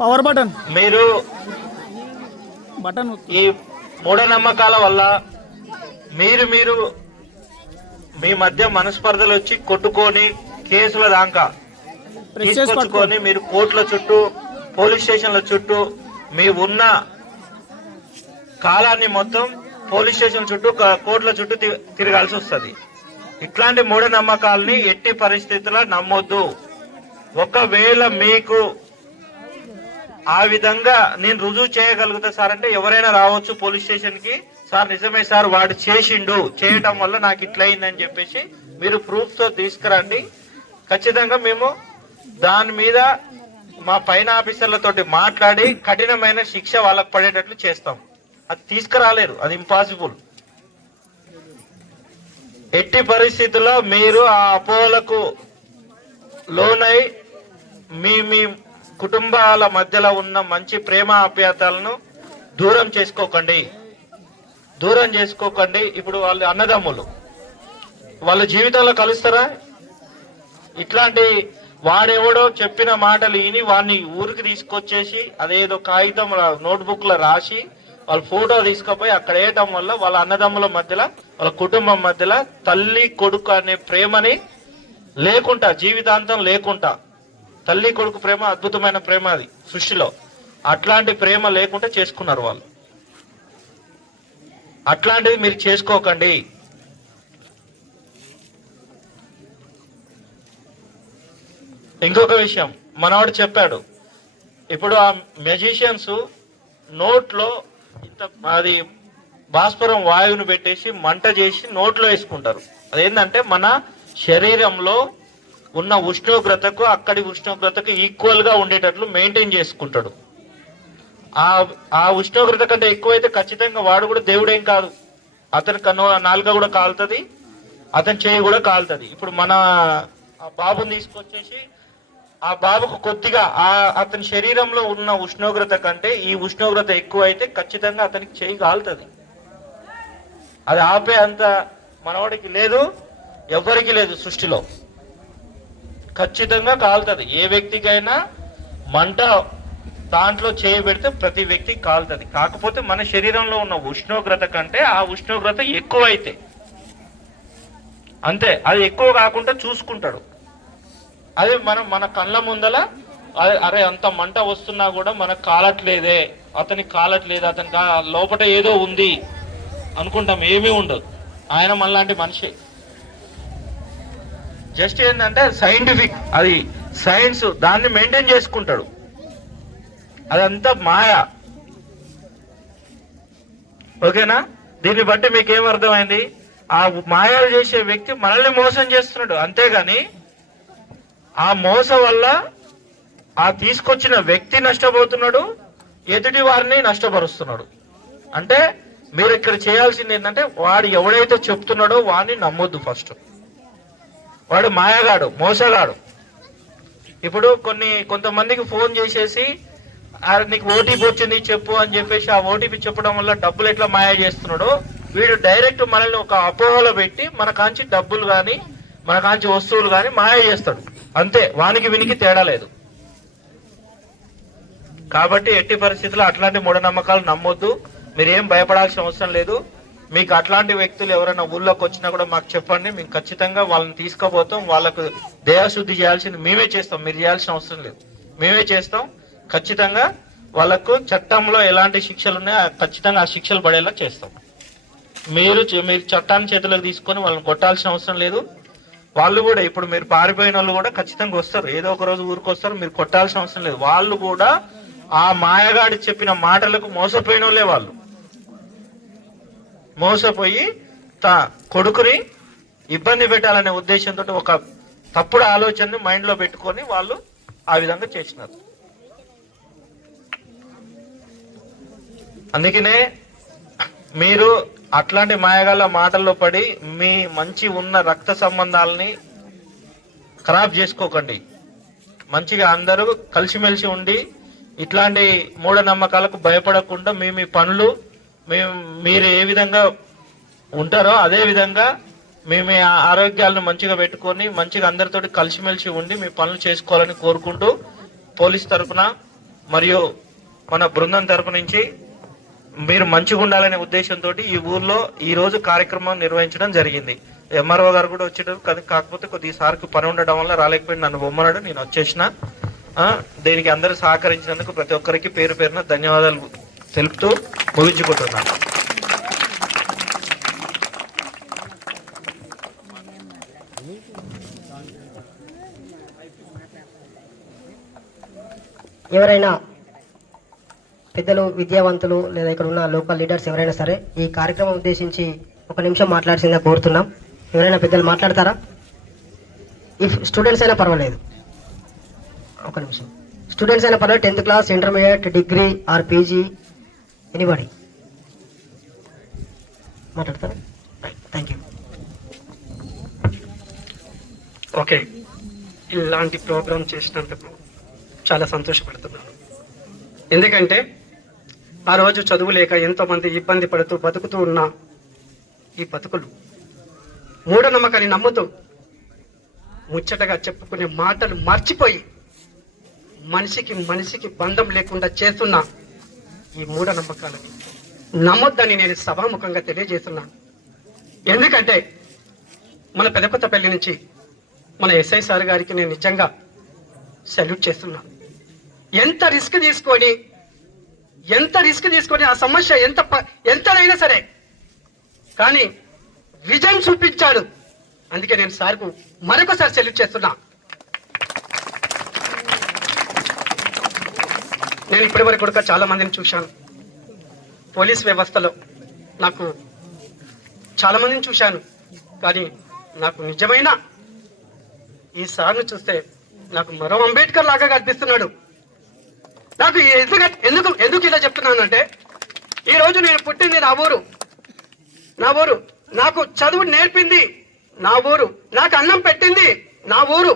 పవర్ బటన్ మీరు బటన్ ఈ మూఢనమ్మకాల వల్ల మీరు మీ మధ్య మనస్పర్ధలు వచ్చి కొట్టుకొని కేసుల దాకా తీసుకొచ్చుకొని మీరు కోర్టుల చుట్టూ, పోలీస్ స్టేషన్ల చుట్టూ మీ ఉన్న కాలాన్ని మొత్తం పోలీస్ స్టేషన్ చుట్టూ, కోర్టుల చుట్టూ తిరగాల్సి వస్తుంది. ఇట్లాంటి మూఢనమ్మకాలని ఎట్టి పరిస్థితుల్లో నమ్మొద్దు. ఒకవేళ మీకు ఆ విధంగా నేను రుజువు చేయగలుగుతా సార్ అంటే ఎవరైనా రావచ్చు పోలీస్ స్టేషన్ కి, సార్ నిజమే సార్ వాడు చేయటం వల్ల నాకు ఇట్లా అయిందని చెప్పేసి మీరు ప్రూఫ్ తో తీసుకురండి. ఖచ్చితంగా మేము దాని మీద మా పైన ఆఫీసర్లతోటి మాట్లాడి కఠినమైన శిక్ష వాళ్ళకు పడేటట్లు చేస్తాం. అది తీసుకురాలేరు, అది ఇంపాసిబుల్. ఎట్టి పరిస్థితుల్లో మీరు ఆ అపోహలకు లోనై మీ కుటుంబాల మధ్యలో ఉన్న మంచి ప్రేమ ఆప్యాయతలను దూరం చేసుకోకండి. ఇప్పుడు వాళ్ళ అన్నదమ్ములు వాళ్ళ జీవితంలో కలుస్తారా? ఇట్లాంటి వాడెవడో చెప్పిన మాటలు విని వాడిని ఊరికి తీసుకొచ్చేసి అదేదో కాగితం నోట్బుక్ లో రాసి వాళ్ళ ఫోటో తీసుకుపోయి అక్కడ వేయటం వల్ల వాళ్ళ అన్నదమ్ముల మధ్యలో, వాళ్ళ కుటుంబం మధ్యలో తల్లి కొడుకు అనే ప్రేమని లేకుండా, జీవితాంతం లేకుండా, తల్లి కొడుకు ప్రేమ అద్భుతమైన ప్రేమ అది సృష్టిలో, అట్లాంటి ప్రేమ లేకుండా చేసుకున్నారు వాళ్ళు. అట్లాంటిది మీరు చేసుకోకండి. ఇంకొక విషయం మనవాడు చెప్పాడు, ఇప్పుడు ఆ మెజిషియన్స్ నోట్లో ఇంత అది భాస్వరం వాయువును పెట్టేసి మంట చేసి నోట్లో వేసుకుంటారు. అదేంటంటే మన శరీరంలో ఉన్న ఉష్ణోగ్రతకు అక్కడి ఉష్ణోగ్రతకు ఈక్వల్ గా ఉండేటట్లు మెయింటైన్ చేసుకుంటాడు. ఆ ఉష్ణోగ్రత కంటే ఎక్కువైతే ఖచ్చితంగా వాడు కూడా దేవుడేం కాదు, అతని నాలుక కూడా కాలుతుంది, అతని చేయి కూడా కాలుతుంది. ఇప్పుడు మన బాబుని తీసుకొచ్చేసి ఆ బాబుకు కొద్దిగా అతని శరీరంలో ఉన్న ఉష్ణోగ్రత కంటే ఈ ఉష్ణోగ్రత ఎక్కువ అయితే ఖచ్చితంగా అతనికి చేయి కాలుతుంది. అది ఆపే అంత మనవాడికి లేదు, ఎవరికి లేదు సృష్టిలో. ఖచ్చితంగా కాలుతుంది. ఏ వ్యక్తికైనా మంట దాంట్లో చేయబెడితే ప్రతి వ్యక్తికి కాలుతుంది. కాకపోతే మన శరీరంలో ఉన్న ఉష్ణోగ్రత కంటే ఆ ఉష్ణోగ్రత ఎక్కువ అయితే అంతే, అది ఎక్కువ కాకుండా చూసుకుంటాడు. అదే మన కళ్ళ ముందల అరే అంత మంట వస్తున్నా కూడా మనకు కాలట్లేదే, అతనికి కాలట్లేదు, అతనికి లోపల ఏదో ఉంది అనుకుంటాం. ఏమీ ఉండదు, ఆయన మనలాంటి మనిషి. జస్ట్ ఏంటంటే సైంటిఫిక్, అది సైన్స్ దాన్ని మెయింటైన్ చేసుకుంటాడు. అదంతా మాయ. ఓకేనా? దీన్ని బట్టి మీకేం అర్థమైంది? ఆ మాయాలు చేసే వ్యక్తి మనల్ని మోసం చేస్తున్నాడు, అంతేగాని ఆ మోసం వల్ల ఆ తీసుకొచ్చిన వ్యక్తి నష్టపోతున్నాడు, ఎదుటి వారిని నష్టపరుస్తున్నాడు. అంటే మీరు ఇక్కడ చేయాల్సింది ఏంటంటే, వాడు ఎవడైతే చెప్తున్నాడో వాడిని నమ్మొద్దు. ఫస్ట్ వాడు మాయగాడు, మోసగాడు. ఇప్పుడు కొంతమందికి ఫోన్ చేసేసి నీకు ఓటీపీ వచ్చింది చెప్పు అని చెప్పేసి ఆ ఓటీపీ చెప్పడం వల్ల డబ్బులు ఎట్లా మాయ చేస్తున్నాడో, వీడు డైరెక్ట్ మనల్ని ఒక అపోహలో పెట్టి మన కాంచి డబ్బులు కానీ మన కాంచి వస్తువులు కానీ మాయ చేస్తాడు. అంతే, వానికి వినికి తేడా లేదు. కాబట్టి ఎట్టి పరిస్థితుల్లో అట్లాంటి మూఢనమ్మకాలు నమ్మొద్దు. మీరేం భయపడాల్సిన అవసరం లేదు. మీకు అట్లాంటి వ్యక్తులు ఎవరైనా ఊళ్ళోకి వచ్చినా కూడా మాకు చెప్పండి, మేము ఖచ్చితంగా వాళ్ళని తీసుకుపోతాం. వాళ్ళకు దేహశుద్ధి చేయాల్సింది మేమే చేస్తాం, మీరు చేయాల్సిన అవసరం లేదు, మేమే చేస్తాం. ఖచ్చితంగా వాళ్ళకు చట్టంలో ఎలాంటి శిక్షలు ఉన్నాయో ఖచ్చితంగా ఆ శిక్షలు పడేలా చేస్తాం. మీరు చట్టాన్ని చేతులకు తీసుకొని వాళ్ళని కొట్టాల్సిన అవసరం లేదు. వాళ్ళు కూడా ఇప్పుడు మీరు పారిపోయిన వాళ్ళు కూడా ఖచ్చితంగా వస్తారు, ఏదో ఒక రోజు ఊరికి వస్తారు. మీరు కొట్టాల్సిన అవసరం లేదు. వాళ్ళు కూడా ఆ మాయగాడి చెప్పిన మాటలకు మోసపోయిన వాళ్ళే. వాళ్ళు మోసపోయి కొడుకుని ఇబ్బంది పెట్టాలనే ఉద్దేశంతో ఒక తప్పుడు ఆలోచనని మైండ్ లో పెట్టుకొని వాళ్ళు ఆ విధంగా చేసినారు. అందుకనే మీరు అట్లాంటి మాయగాళ్ళ మాటల్లో పడి మీ మంచి ఉన్న రక్త సంబంధాలని ఖరాబ్ చేసుకోకండి. మంచిగా అందరూ కలిసిమెలిసి ఉండి ఇట్లాంటి మూఢనమ్మకాలకు భయపడకుండా మీ పనులు మీరు ఏ విధంగా ఉంటారో అదే విధంగా మీ ఆరోగ్యాలను మంచిగా పెట్టుకొని మంచిగా అందరితోటి కలిసిమెలిసి ఉండి మీ పనులు చేసుకోవాలని కోరుకుంటూ పోలీస్ తరఫున మరియు మన బృందం తరఫు నుంచి మీరు మంచిగా ఉండాలనే ఉద్దేశంతో ఈ ఊర్లో ఈ రోజు కార్యక్రమం నిర్వహించడం జరిగింది. ఎంఆర్ఓ గారు కూడా వచ్చేటారు, కాకపోతే కొద్దిసారికి పని ఉండడం వల్ల రాలేకపోయింది, నన్ను బొమ్మనాడు, నేను వచ్చేసిన. దీనికి అందరూ సహకరించినందుకు ప్రతి ఒక్కరికి పేరు పేరున ధన్యవాదాలు తెలుపుతూ ముగించుకుంటున్నాను. ఎవరైనా పెద్దలు, విద్యావంతులు లేదా ఇక్కడ ఉన్న లోకల్ లీడర్స్ ఎవరైనా సరే ఈ కార్యక్రమం ఉద్దేశించి ఒక నిమిషం మాట్లాడాల్సిందిగా కోరుతున్నాం. ఎవరైనా పెద్దలు మాట్లాడతారా? ఇఫ్ స్టూడెంట్స్ అయినా పర్వాలేదు, ఒక నిమిషం. స్టూడెంట్స్ అయినా పర్వాలేదు, 10th class, intermediate, degree or PG, anybody మాట్లాడతారా? Thank you. ఓకే, ఇలాంటి ప్రోగ్రామ్ చేసినందుకు చాలా సంతోషపడుతున్నాను. ఎందుకంటే ఆ రోజు చదువు లేక ఎంతోమంది ఇబ్బంది పడుతూ బతుకుతూ ఉన్న ఈ బతుకులు మూఢనమ్మకాన్ని నమ్ముతూ ముచ్చటగా చెప్పుకునే మాటలు మర్చిపోయి మనిషికి బంధం లేకుండా చేస్తున్న ఈ మూఢనమ్మకాలని నమ్మొద్దని నేను సభాముఖంగా తెలియజేస్తున్నాను. ఎందుకంటే మన పెదకొత్తపల్లి నుంచి మన ఎస్ఐ సార్ గారికి నేను నిజంగా సెల్యూట్ చేస్తున్నాను. ఎంత రిస్క్ తీసుకొని ఆ సమస్య ఎంతైనా సరే కానీ విజన్ చూపించాడు. అందుకే నేను సార్కు మరొకసారి సెల్యూట్ చేస్తున్నా. నేను ఇప్పటి వరకు కూడా చాలా మందిని చూశాను పోలీస్ వ్యవస్థలో, నాకు చాలా మందిని చూశాను, కానీ నాకు నిజమైన ఈ సార్ను చూస్తే నాకు మరో అంబేద్కర్ లాగా కనిపిస్తున్నాడు. నాకు ఎందుకు ఇలా చెప్తున్నానంటే, ఈ రోజు నేను పుట్టింది నా ఊరు, నాకు చదువు నేర్పింది నా ఊరు, నాకు అన్నం పెట్టింది నా ఊరు.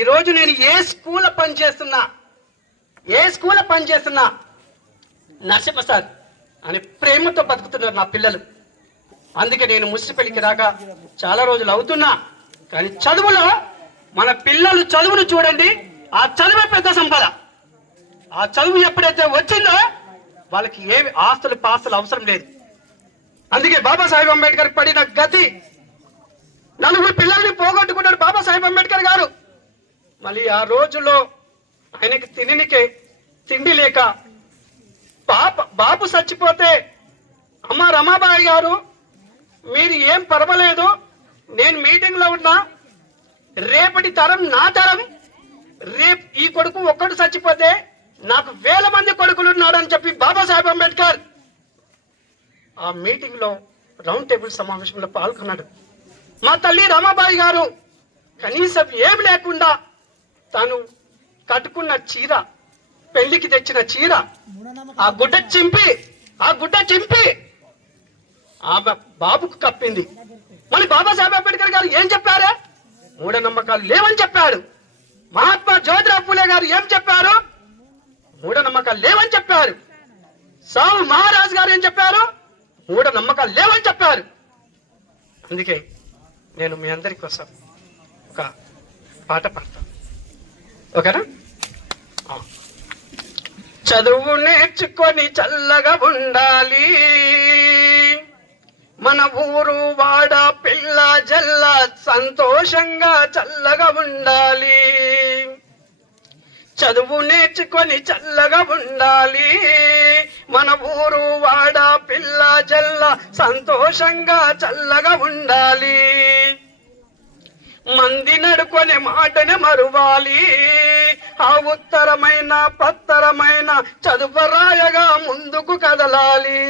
ఈ రోజు నేను ఏ స్కూల్లో పనిచేస్తున్నా నరసింహసార్ అని ప్రేమతో బతుకుతున్నారు నా పిల్లలు. అందుకే నేను మున్సిపల్లికి రాక చాలా రోజులు అవుతున్నా. కానీ చదువులో మన పిల్లలు చదువును చూడండి, ఆ చదువే పెద్ద సంపద. ఆ చదువు ఎప్పుడైతే వచ్చిందో వాళ్ళకి ఏమి ఆస్తులు పాస్తులు అవసరం లేదు. అందుకే బాబాసాహెబ్ అంబేద్కర్ పడిన గతి, నలుగురు పిల్లల్ని పోగొట్టుకున్నాడు బాబాసాహెబ్ అంబేద్కర్ గారు. మళ్ళీ ఆ రోజుల్లో ఆయనకి తిండి లేక బాబు చచ్చిపోతే, అమ్మ రమాబాయి గారు మీరు ఏం పర్వాలేదు, నేను మీటింగ్ లో ఉన్నా, రేపటి తరం నా తరం, రేపు ఈ కొడుకు ఒక్కడు చచ్చిపోతే నాకు 1000 మంది కొడుకులు ఉన్నాడని చెప్పి బాబాసాహెబ్ అంబేద్కర్ ఆ మీటింగ్లో రౌండ్ టేబుల్ సమావేశంలో పాల్గొన్నాడు. మా తల్లి రమాబాయి గారు కనీసం ఏం లేకుండా తాను కట్టుకున్న చీర, పెళ్లికి తెచ్చిన చీర, ఆ గుడ్డ చింపి ఆమె బాబుకు కప్పింది. మళ్ళీ బాబాసాహెబ్ అంబేద్కర్ గారు ఏం చెప్పారు? మూఢనమ్మకాలు లేవని చెప్పాడు. మహాత్మా జ్యోతిరావు ఫూలే గారు ఏం చెప్పారు? మూఢనమ్మకాలు లేవని చెప్పారు. సావు మహారాజ్ గారు ఏం చెప్పారు? మూఢనమ్మకాలు లేవని చెప్పారు. అందుకే నేను మీ అందరి కోసం ఒక పాట పాడతాను, ఓకేనా? చదువు నేర్చుకొని చల్లగా ఉండాలి, మన ఊరు వాడ పిల్ల జల్ల సంతోషంగా చల్లగా ఉండాలి. చదువు నేర్చుకొని చల్లగా ఉండాలి, మన ఊరు వాడ పిల్ల జల్ల సంతోషంగా చల్లగా ఉండాలి. మంది నడుకొని మాటని మరువాలి, ఆ ఉత్తరమైన పత్తరమైన చదువు రాయగా ముందుకు కదలాలి.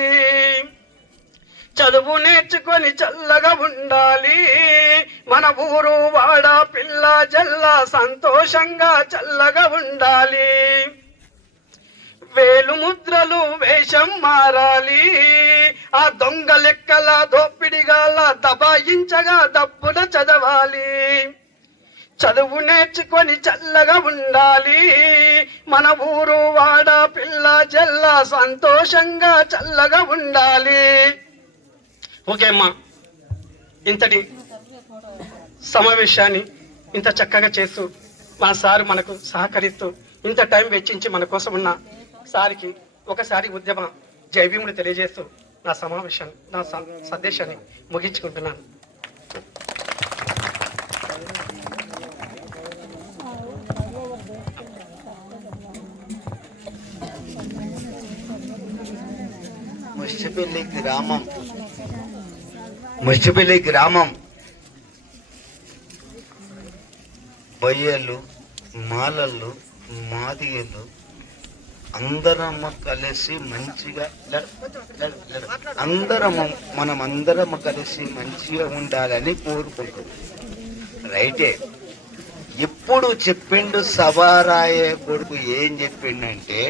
చదువు నేర్చుకొని చల్లగా ఉండాలి, మన ఊరు వాడ పిల్ల జల్ల సంతోషంగా చల్లగా ఉండాలి. వేలు ముద్రలు వేషం మారాలి, ఆ దొంగ లెక్కల దోపిడిగాల దబాయించగా దప్పున చదవాలి. చదువు నేర్చుకొని చల్లగా ఉండాలి, మన ఊరు వాడ పిల్ల జల్ల సంతోషంగా చల్లగా ఉండాలి. ఓకే అమ్మా, ఇంతటి సమావేశాన్ని ఇంత చక్కగా చేస్తూ మా సారు మనకు సహకరిస్తూ ఇంత టైం వెచ్చించి మన కోసం ఉన్న సారికి ఒకసారి ఉద్యమ జైభీములు తెలియజేస్తూ నా సమావేశాన్ని, నా సందేశాన్ని ముగించుకుంటున్నాను. ముష్టిపల్లి గ్రామం బొయ్యలు, మాలలు, మాదిగలు అందరము కలిసి మంచిగా మనమందరము కలిసి మంచిగా ఉండాలని కోరుకుంటున్నాం. రైటే. ఇప్పుడు చెప్పిండు సభారాయ కొడుకు ఏం చెప్పిండంటే,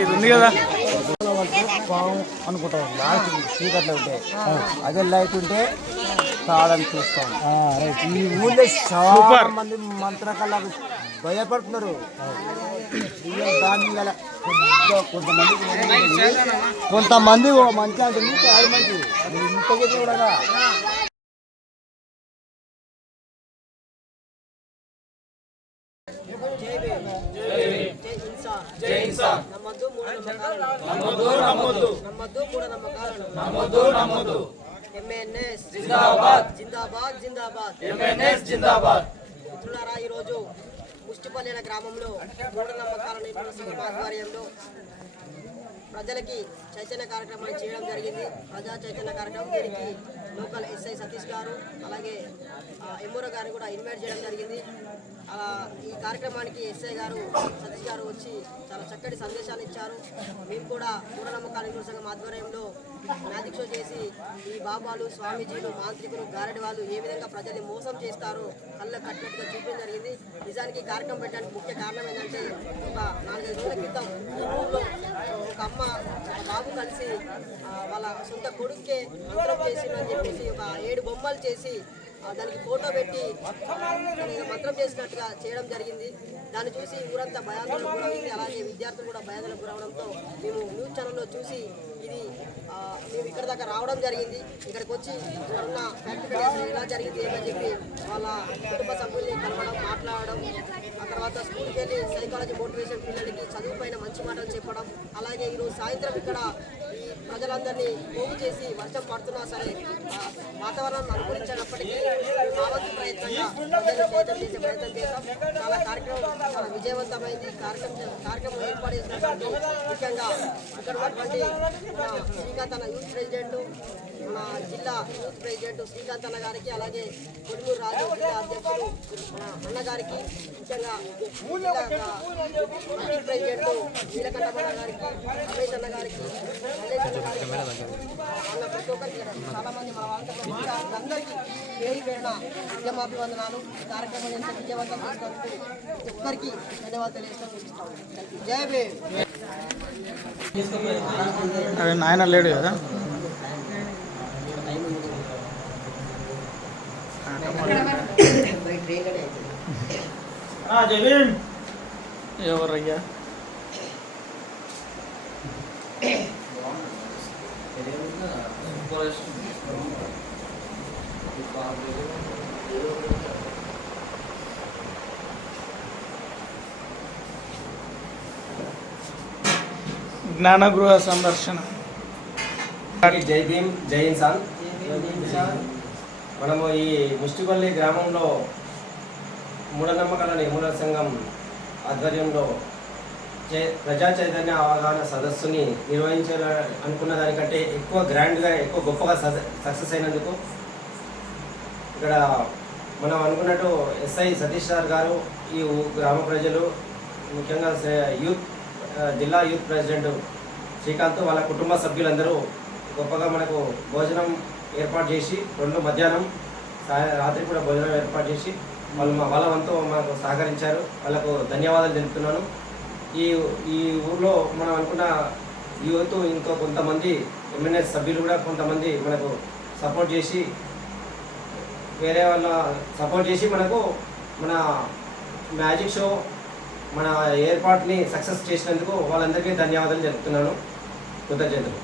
ఇది ఉంది కదా అనుకుంటాం. లాస్ట్ చీకట్లో ఉంటే అదే లైట్ ఉంటే తాళని చూస్తాం. ఈ ఊళ్ళో చాలా మంది మంత్రకాలకు భయపడుతున్నారు. దాని కొంతమంది మంచి అంటుంది, మంచి ఇంత కూడా ఈరోజు ముష్టిపల్లి అనే గ్రామంలో మూఢనమ్మకాల నిపుణుల సంఘం ఆధ్వర్యంలో ప్రజలకి చైతన్య కార్యక్రమాన్ని చేయడం జరిగింది. ప్రజా చైతన్య కార్యక్రమం, దీనికి లోకల్ ఎస్ఐ సతీష్ గారు అలాగే ఎంఓరో గారిని కూడా ఇన్వైట్ చేయడం జరిగింది. ఈ కార్యక్రమానికి ఎస్ఐ గారు సతీష్ గారు వచ్చి చాలా చక్కటి సందేశాలు ఇచ్చారు. మేము కూడా మూఢనమ్మకాల నిపుణుల సంఘం ఆధ్వర్యంలో మ్యాజిక్ షో చేసి ఈ బాబాలు, స్వామీజీలు, మాంత్రికులు, గారెడి వాళ్ళు ఏ విధంగా ప్రజల్ని మోసం చేస్తారో కళ్ళ కట్టినట్టుగా చూపించడం జరిగింది. నిజానికి కార్యక్రమం పెట్టడానికి ముఖ్య కారణం ఏంటంటే, ఒక 4-5 రోజుల క్రితం ఈ ఊళ్ళో ఒక అమ్మ, ఒక బాబు కలిసి వాళ్ళ సొంత కొడుకే మంత్రం చేసిందని చెప్పేసి ఒక 7 బొమ్మలు చేసి దానికి ఫోటో పెట్టి మంత్రం చేసినట్టుగా చేయడం జరిగింది. దాన్ని చూసి ఊరంతా భయాందోళనకు గురైంది. అలాగే విద్యార్థులు కూడా భయాందోళనకు గురవడంతో మేము న్యూస్ ఛానల్లో చూసి ఇది మేము ఇక్కడ దాకా రావడం జరిగింది. ఇక్కడికి వచ్చి ఉన్న ప్రాక్టికల్ ఎలా జరిగింది ఏమని చెప్పి వాళ్ళ కుటుంబ సభ్యుల్ని కలవడం, మాట్లాడడం, ఆ తర్వాత స్కూల్కి వెళ్ళి సైకాలజీ మోటివేషన్ పిల్లలకి చదువు పైన మంచి మాటలు చెప్పడం, అలాగే ఈరోజు సాయంత్రం ఇక్కడ ఈ ప్రజలందరినీ పోగు చేసి వర్షం పడుతున్నా సరే వాతావరణం అనుకూలించినప్పటికీ మా వంతు ప్రయత్నంగా ప్రజలు చేసే ప్రయత్నం చేశాం. చాలా కార్యక్రమం చాలా విజయవంతమైంది. కార్యక్రమం ఏర్పాటు చేసినటువంటి ముఖ్యంగా ఇక్కడ ఉన్నటువంటి శ్రీకాంత్ అన్న యూత్ ప్రెసిడెంట్, మన జిల్లా యూత్ ప్రెసిడెంట్ శ్రీకాంత్ అన్న గారికి, అలాగే కొడుమూరు రాజు జిల్లా అధ్యక్షుడు మన అన్నగారికి, ముఖ్యంగా జిల్లా ప్రెసిడెంట్ నీలకంఠమన్న గారికి, రమేష్ అన్న గారికి, మల్లేష్ అన్న గారికి, అన్న ప్రతి ఒక్కరికి చాలా మంది మన వాళ్ళందరికీ పేరు పేరున విజయమాభివందనాలు. ఈ కార్యక్రమం ఎంత విజయవంతం చేసినందుకు ప్రతి ఒక్కరికి ధన్యవాదాలు తెలియజేస్తాం. జై భీమ్. అదే నాయన లేడు కదా. జగన్ ఎవరయ్యా? జ్ఞానగృహ సందర్శన. జై భీమ్, జై ఇన్సాన్. మనము ఈ ముష్టిపల్లి గ్రామంలో మూఢనమ్మకాల నిర్మూలన సంఘం ఆధ్వర్యంలో ప్రజా చైతన్య అవగాహన సదస్సుని నిర్వహించాలనుకున్న దానికంటే ఎక్కువ గ్రాండ్గా, ఎక్కువ గొప్పగా సక్సెస్ అయినందుకు ఇక్కడ మనం అనుకున్నట్టు ఎస్ఐ సతీష్ సార్ గారు, ఈ గ్రామ ప్రజలు, ముఖ్యంగా యూత్ జిల్లా యూత్ ప్రెసిడెంట్ శ్రీకాంత్, వాళ్ళ కుటుంబ సభ్యులందరూ గొప్పగా మనకు భోజనం ఏర్పాటు చేసి, మధ్యాహ్నం రాత్రి కూడా భోజనం ఏర్పాటు చేసి వాళ్ళ వంతు మనకు సహకరించారు. వాళ్ళకు ధన్యవాదాలు తెలుపుతున్నాను. ఈ ఊర్లో మనం అనుకున్న యూత్, ఇంకో కొంతమంది ఎంఎన్ఎస్ సభ్యులు కూడా కొంతమంది మనకు సపోర్ట్ చేసి, వేరే వాళ్ళ సపోర్ట్ చేసి మనకు మన మ్యాజిక్ షో మన ఏర్పాటుని సక్సెస్ చేసినందుకు వాళ్ళందరికీ ధన్యవాదాలు తెలుపుతున్నాను. కృతజ్ఞతలు.